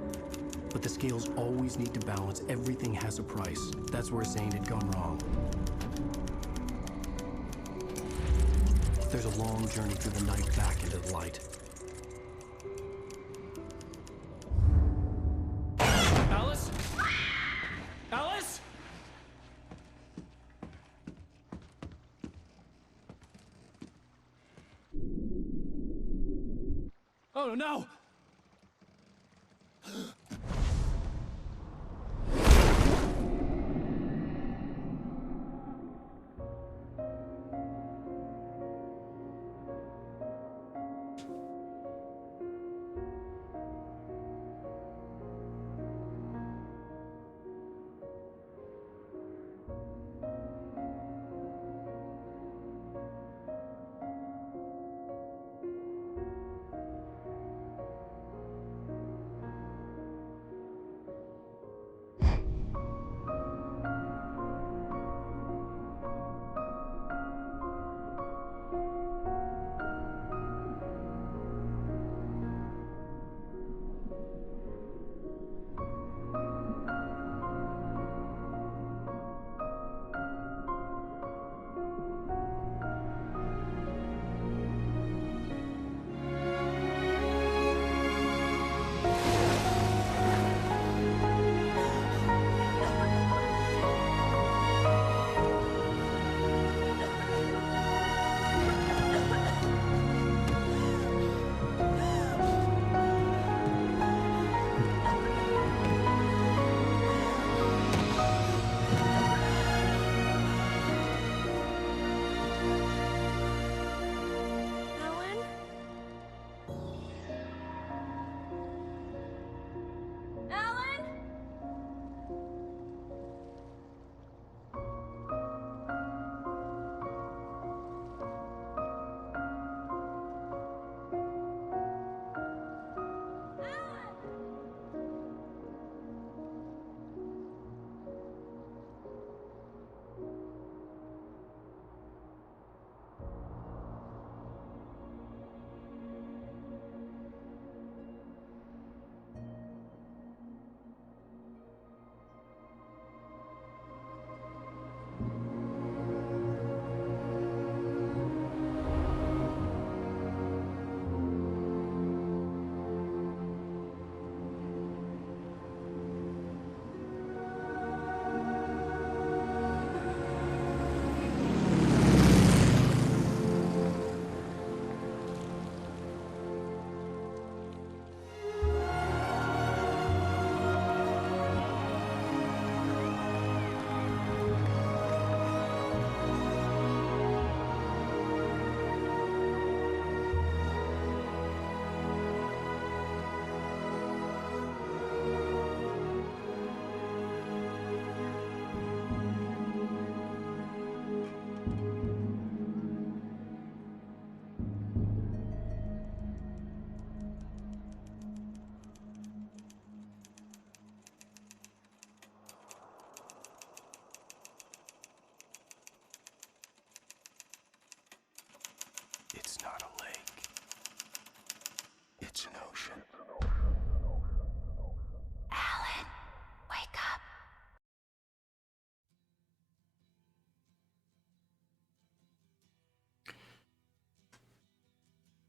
But the scales always need to balance. Everything has a price. That's where Zane had gone wrong. There's a long journey through the night back into the light. Alice? Alice? Oh no!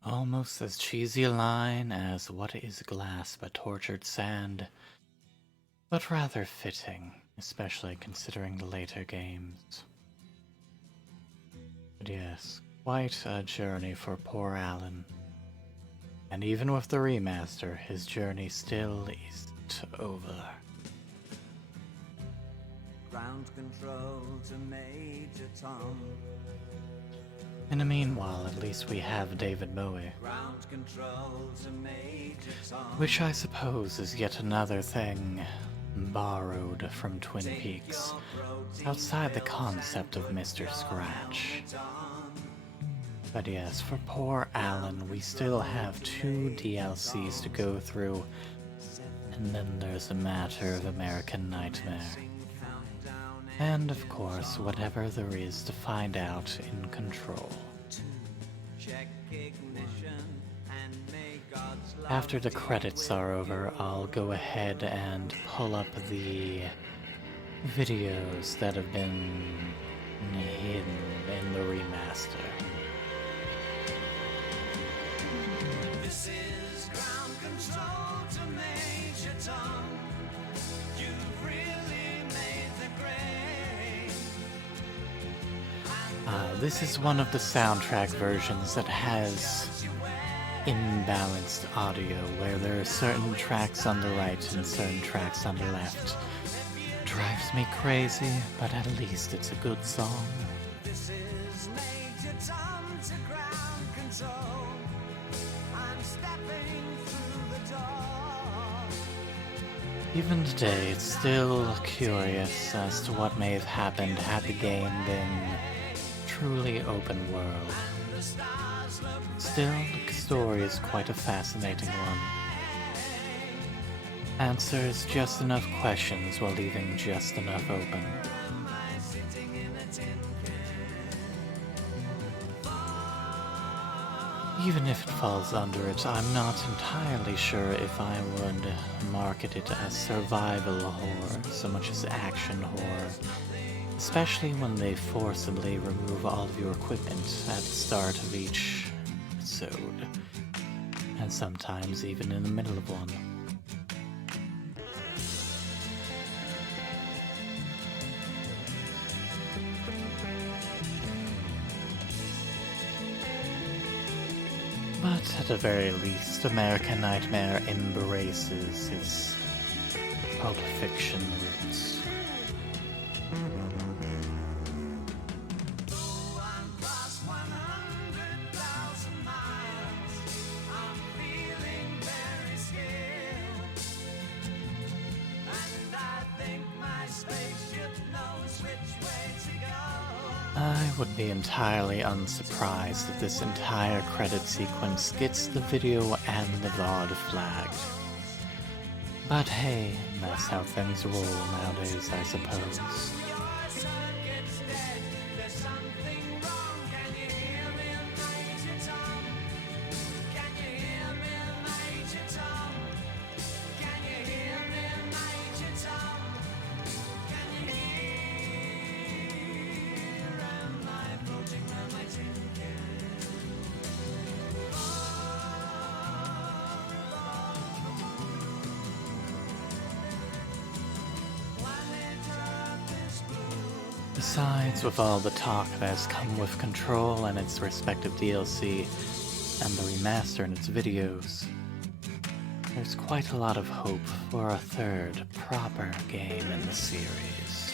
Almost as cheesy a line as "What is glass but tortured sand?" but rather fitting, especially considering the later games. But yes, quite a journey for poor Alan. And even with the remaster, his journey still isn't over. Ground control to Major Tom. In the meanwhile, at least we have David Bowie. Ground control to Major Tom. Which I suppose is yet another thing borrowed from Twin Peaks, outside the concept of Mr. Scratch. But yes, for poor Alan, we still have 2 DLCs to go through, and then there's a matter of American Nightmare. And of course, whatever there is to find out in Control. After the credits are over, I'll go ahead and pull up the videos that have been hidden in the remaster. This is ground control to Major Tom. You've really made the grade. This is one of the soundtrack versions that has imbalanced audio, where there are certain tracks on the right and certain tracks on the left. Drives me crazy, but at least it's a good song. This is Major Tom to ground control. I'm stepping through the door. Even today, it's still curious as to what may have happened had the game been truly open world. Still, the story is quite a fascinating one. Answers just enough questions while leaving just enough open. Even if it falls under it, I'm not entirely sure if I would market it as survival horror so much as action horror, especially when they forcibly remove all of your equipment at the start of each episode, and sometimes even in the middle of one. But at the very least, American Nightmare embraces its Pulp Fiction roots. I would be entirely unsurprised if this entire credit sequence gets the video and the VOD flagged. But hey, that's how things roll nowadays, I suppose. Besides, with all the talk that has come with Control and its respective DLC, and the remaster and its videos, there's quite a lot of hope for a third, proper game in the series.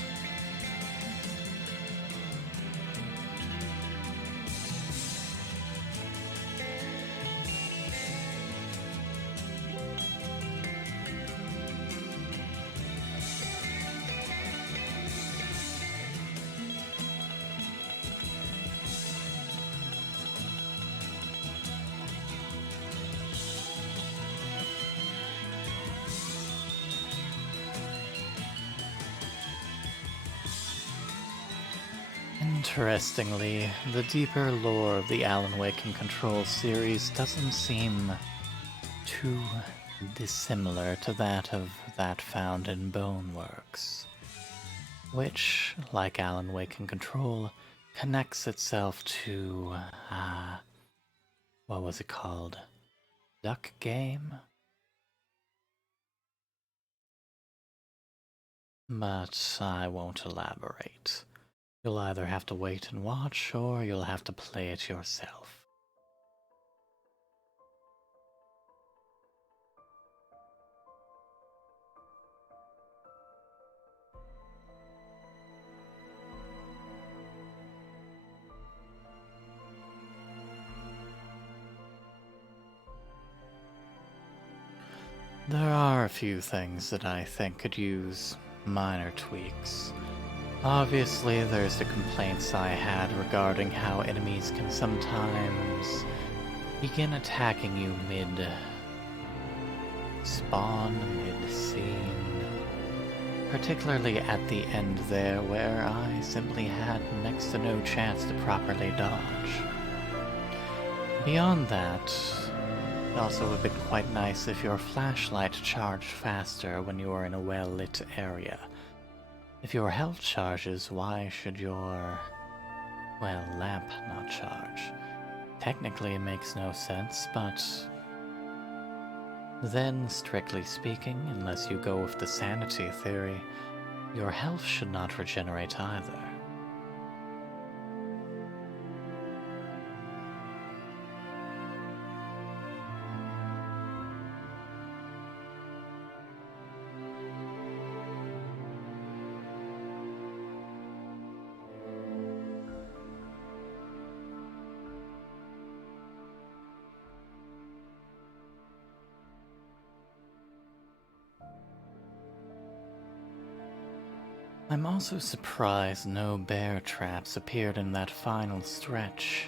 Interestingly, the deeper lore of the Alan Wake and Control series doesn't seem too dissimilar to that of that found in Boneworks, which, like Alan Wake and Control, connects itself to, what was it called? Duck Game? But I won't elaborate. You'll either have to wait and watch, or you'll have to play it yourself. There are a few things that I think could use minor tweaks. Obviously, there's the complaints I had regarding how enemies can sometimes begin attacking you mid-spawn, mid-scene. Particularly at the end there, where I simply had next to no chance to properly dodge. Beyond that, it also would have been quite nice if your flashlight charged faster when you are in a well-lit area. If your health charges, why should your, well, lamp not charge? Technically it makes no sense, but then, strictly speaking, unless you go with the sanity theory, your health should not regenerate either. I'm also surprised no bear traps appeared in that final stretch.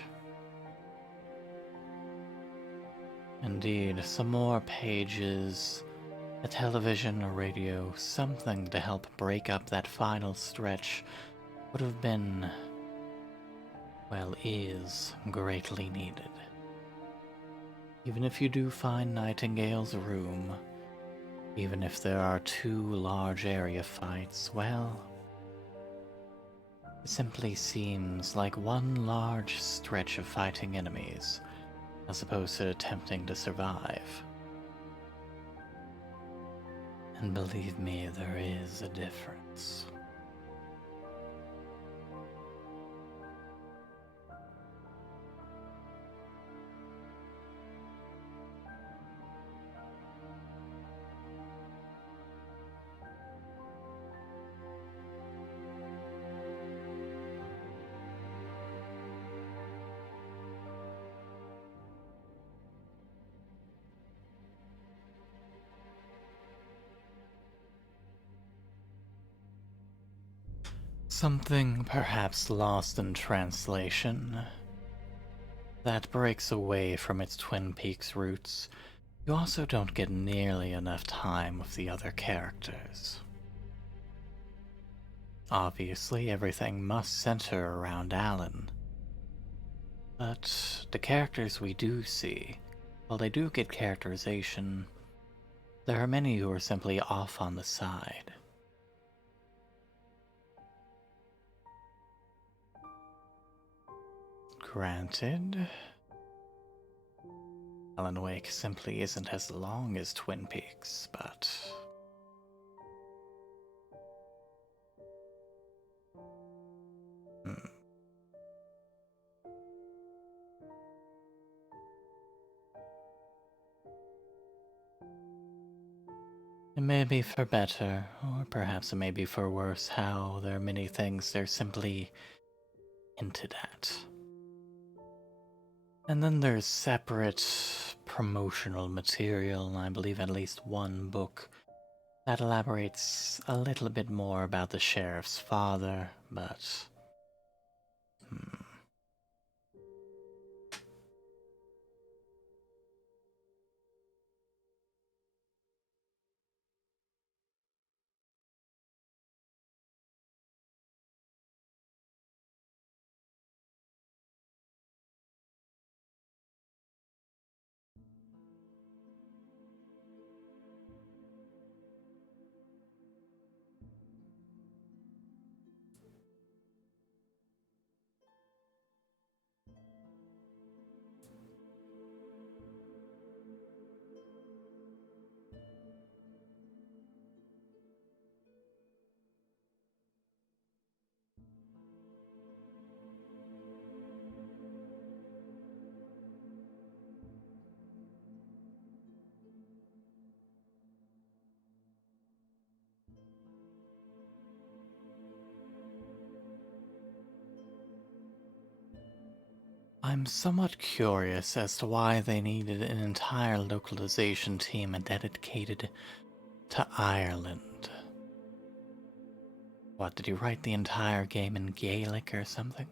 Indeed, some more pages, a television, a radio, something to help break up that final stretch would have been, well, is greatly needed. Even if you do find Nightingale's room, even if there are 2 large area fights, well, it simply seems like one large stretch of fighting enemies, as opposed to attempting to survive. And believe me, there is a difference. Something perhaps lost in translation that breaks away from its Twin Peaks roots. You also don't get nearly enough time with the other characters. Obviously, everything must center around Alan, but the characters we do see, while they do get characterization, there are many who are simply off on the side. Granted, Alan Wake simply isn't as long as Twin Peaks, but it may be for better, or perhaps it may be for worse, how there are many things they're simply hinted at. And then there's separate promotional material, I believe at least one book, that elaborates a little bit more about the sheriff's father, but I'm somewhat curious as to why they needed an entire localization team dedicated to Ireland. What, did you write the entire game in Gaelic or something?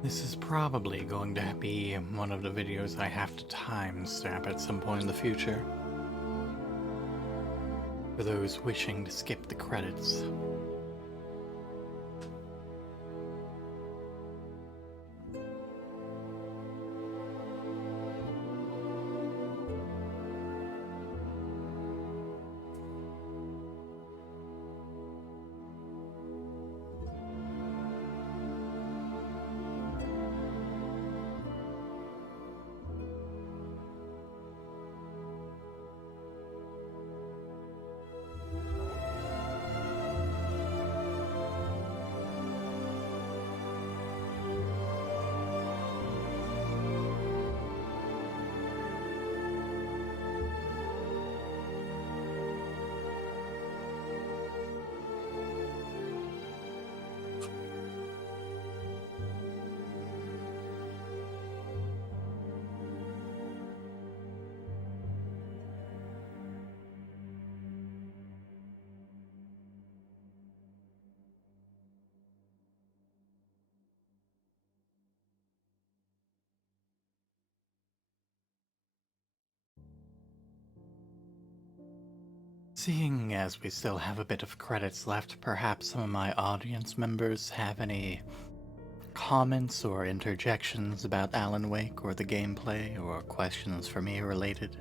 This is probably going to be one of the videos I have to timestamp at some point in the future. For those wishing to skip the credits. Seeing as we still have a bit of credits left, perhaps some of my audience members have any comments or interjections about Alan Wake or the gameplay, or questions for me related.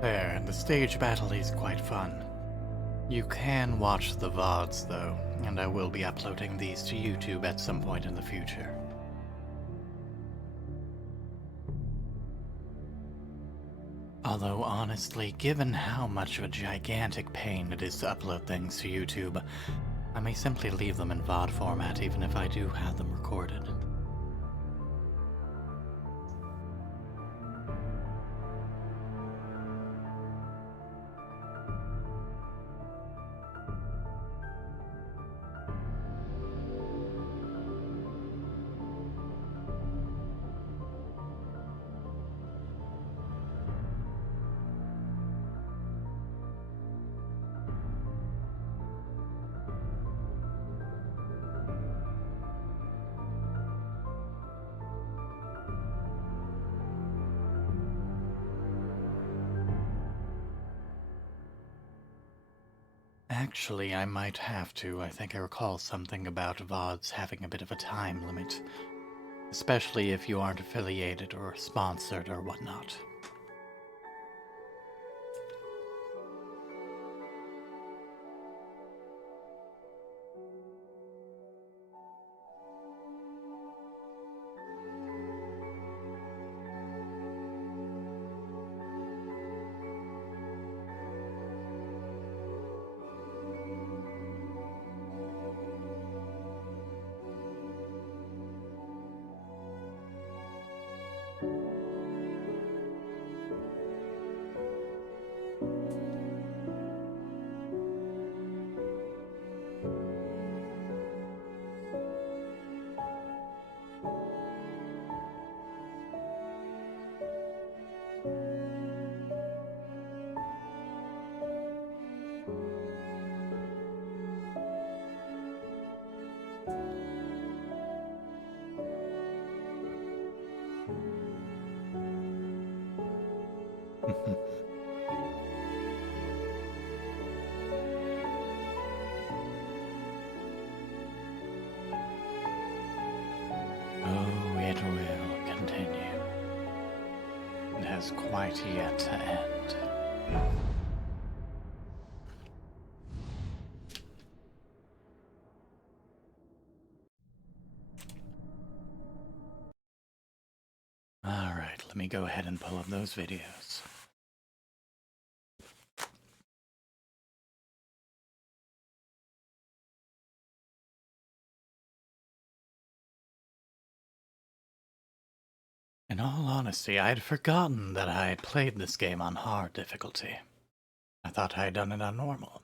There, the stage battle is quite fun. You can watch the VODs though, and I will be uploading these to YouTube at some point in the future. Although honestly, given how much of a gigantic pain it is to upload things to YouTube, I may simply leave them in VOD format even if I do have them recorded. Actually, I might have to. I think I recall something about VODs having a bit of a time limit. Especially if you aren't affiliated or sponsored or whatnot. Oh, it will continue. It has quite yet to end. Alright, let me go ahead and pull up those videos. In all honesty, I'd forgotten that I had played this game on hard difficulty. I thought I had done it on normal.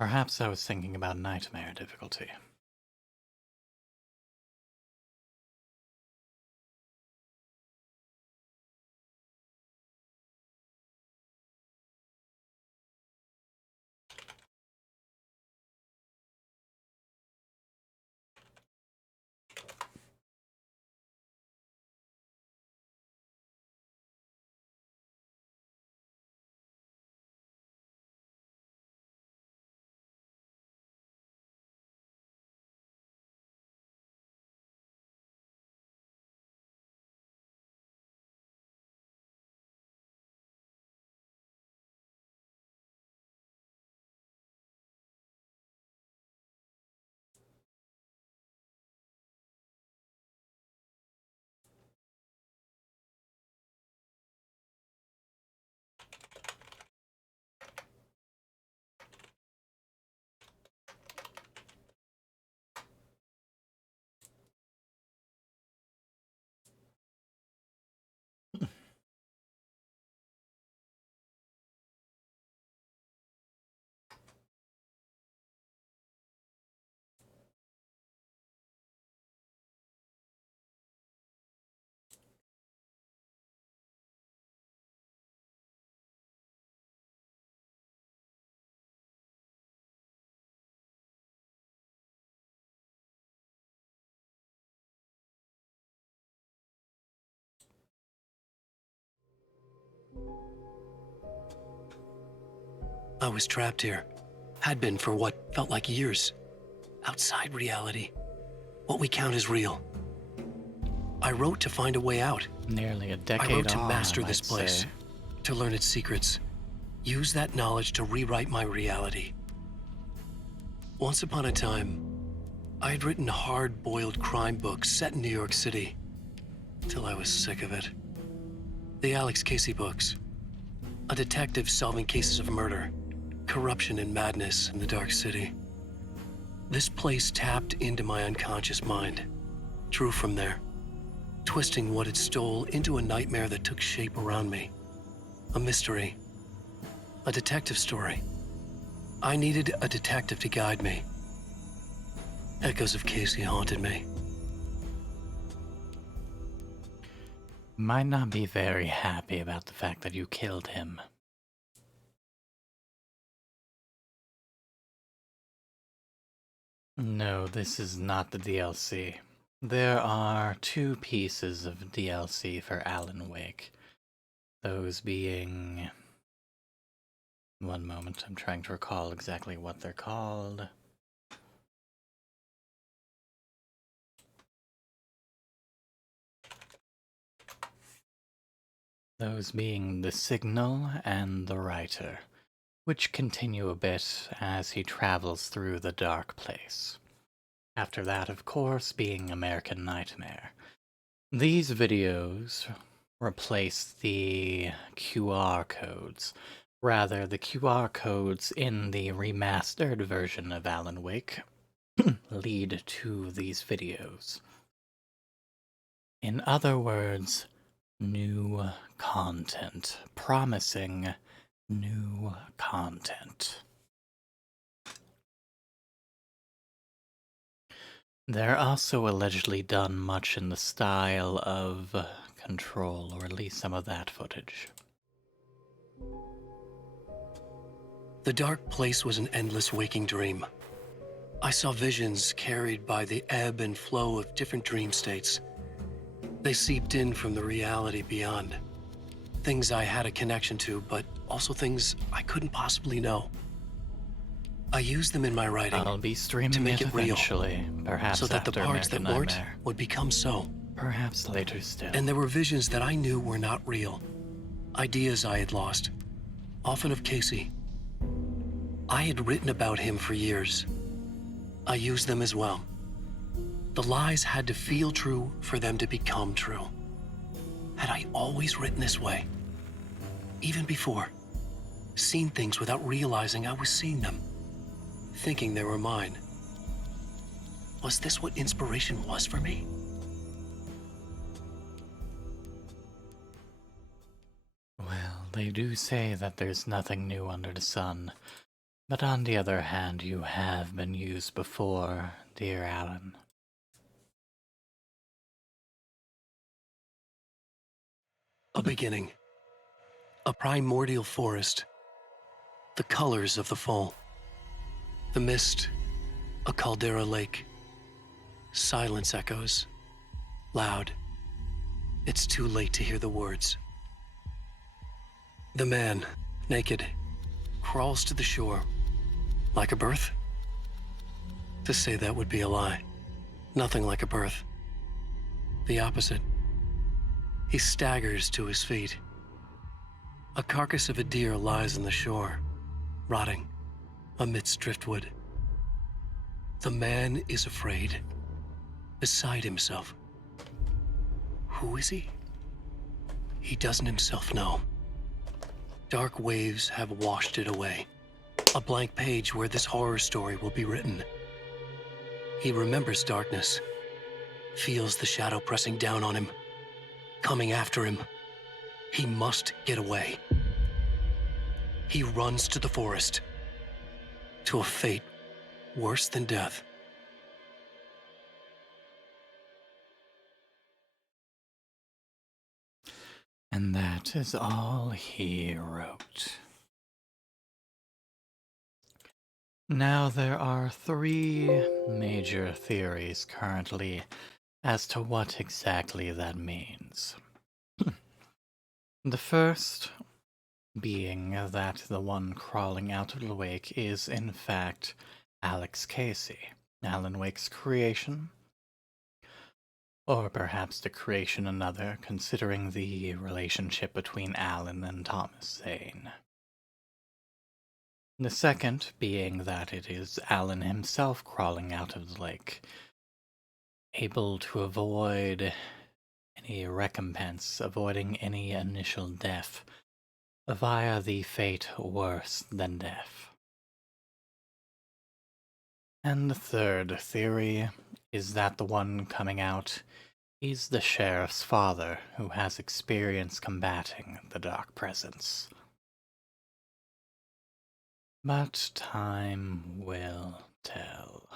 Perhaps I was thinking about nightmare difficulty. I was trapped here. Had been for what felt like years. Outside reality. What we count as real. I wrote to find a way out. Nearly a decade I wrote to on, master I this might place. say. To learn its secrets. Use that knowledge to rewrite my reality. Once upon a time, I had written hard-boiled crime books set in New York City. Till I was sick of it. The Alex Casey books. A detective solving cases of murder, corruption and madness in the Dark City. This place tapped into my unconscious mind. Drew from there. Twisting what it stole into a nightmare that took shape around me. A mystery. A detective story. I needed a detective to guide me. Echoes of Casey haunted me. Might not be very happy about the fact that you killed him. No, this is not the DLC. There are 2 pieces of DLC for Alan Wake. Those being... One moment, I'm trying to recall exactly what they're called. Those being The Signal and The Writer, which continue a bit as he travels through the dark place. After that, of course, being American Nightmare. These videos replace the QR codes. Rather, the QR codes in the remastered version of Alan Wake lead to these videos. In other words, new content. Promising new content. They're also allegedly done much in the style of Control, or at least some of that footage. The dark place was an endless waking dream. I saw visions carried by the ebb and flow of different dream states. They seeped in from the reality beyond. Things I had a connection to, but also things I couldn't possibly know. I used them in my writing I'll be streaming to make it it real, eventually, perhaps so that the after parts American that weren't Nightmare. would become so. Perhaps later still. And there were visions that I knew were not real. Ideas I had lost, often of Casey. I had written about him for years. I used them as well. The lies had to feel true for them to become true. Had I always written this way? Even before? Seen things without realizing I was seeing them? Thinking they were mine? Was this what inspiration was for me? Well, they do say that there's nothing new under the sun. But on the other hand, you have been used before, dear Alan. A beginning. A primordial forest. The colors of the fall. The mist. A caldera lake. Silence echoes. Loud. It's too late to hear the words. The man, naked, crawls to the shore. Like a birth? To say that would be a lie. Nothing like a birth. The opposite. He staggers to his feet. A carcass of a deer lies on the shore, rotting amidst driftwood. The man is afraid, beside himself. Who is he? He doesn't himself know. Dark waves have washed it away. A blank page where this horror story will be written. He remembers darkness, feels the shadow pressing down on him, coming after him. He must get away. He runs to the forest, to a fate worse than death. And that is all he wrote. Now, there are 3 major theories currently as to what exactly that means. The first being that the one crawling out of the wake is, in fact, Alex Casey, Alan Wake's creation. Or perhaps the creation of another, considering the relationship between Alan and Thomas Zane. The second being that it is Alan himself crawling out of the lake, able to avoid any recompense, avoiding any initial death, via the fate worse than death. And the third theory is that the one coming out is the sheriff's father, who has experience combating the dark presence. But time will tell.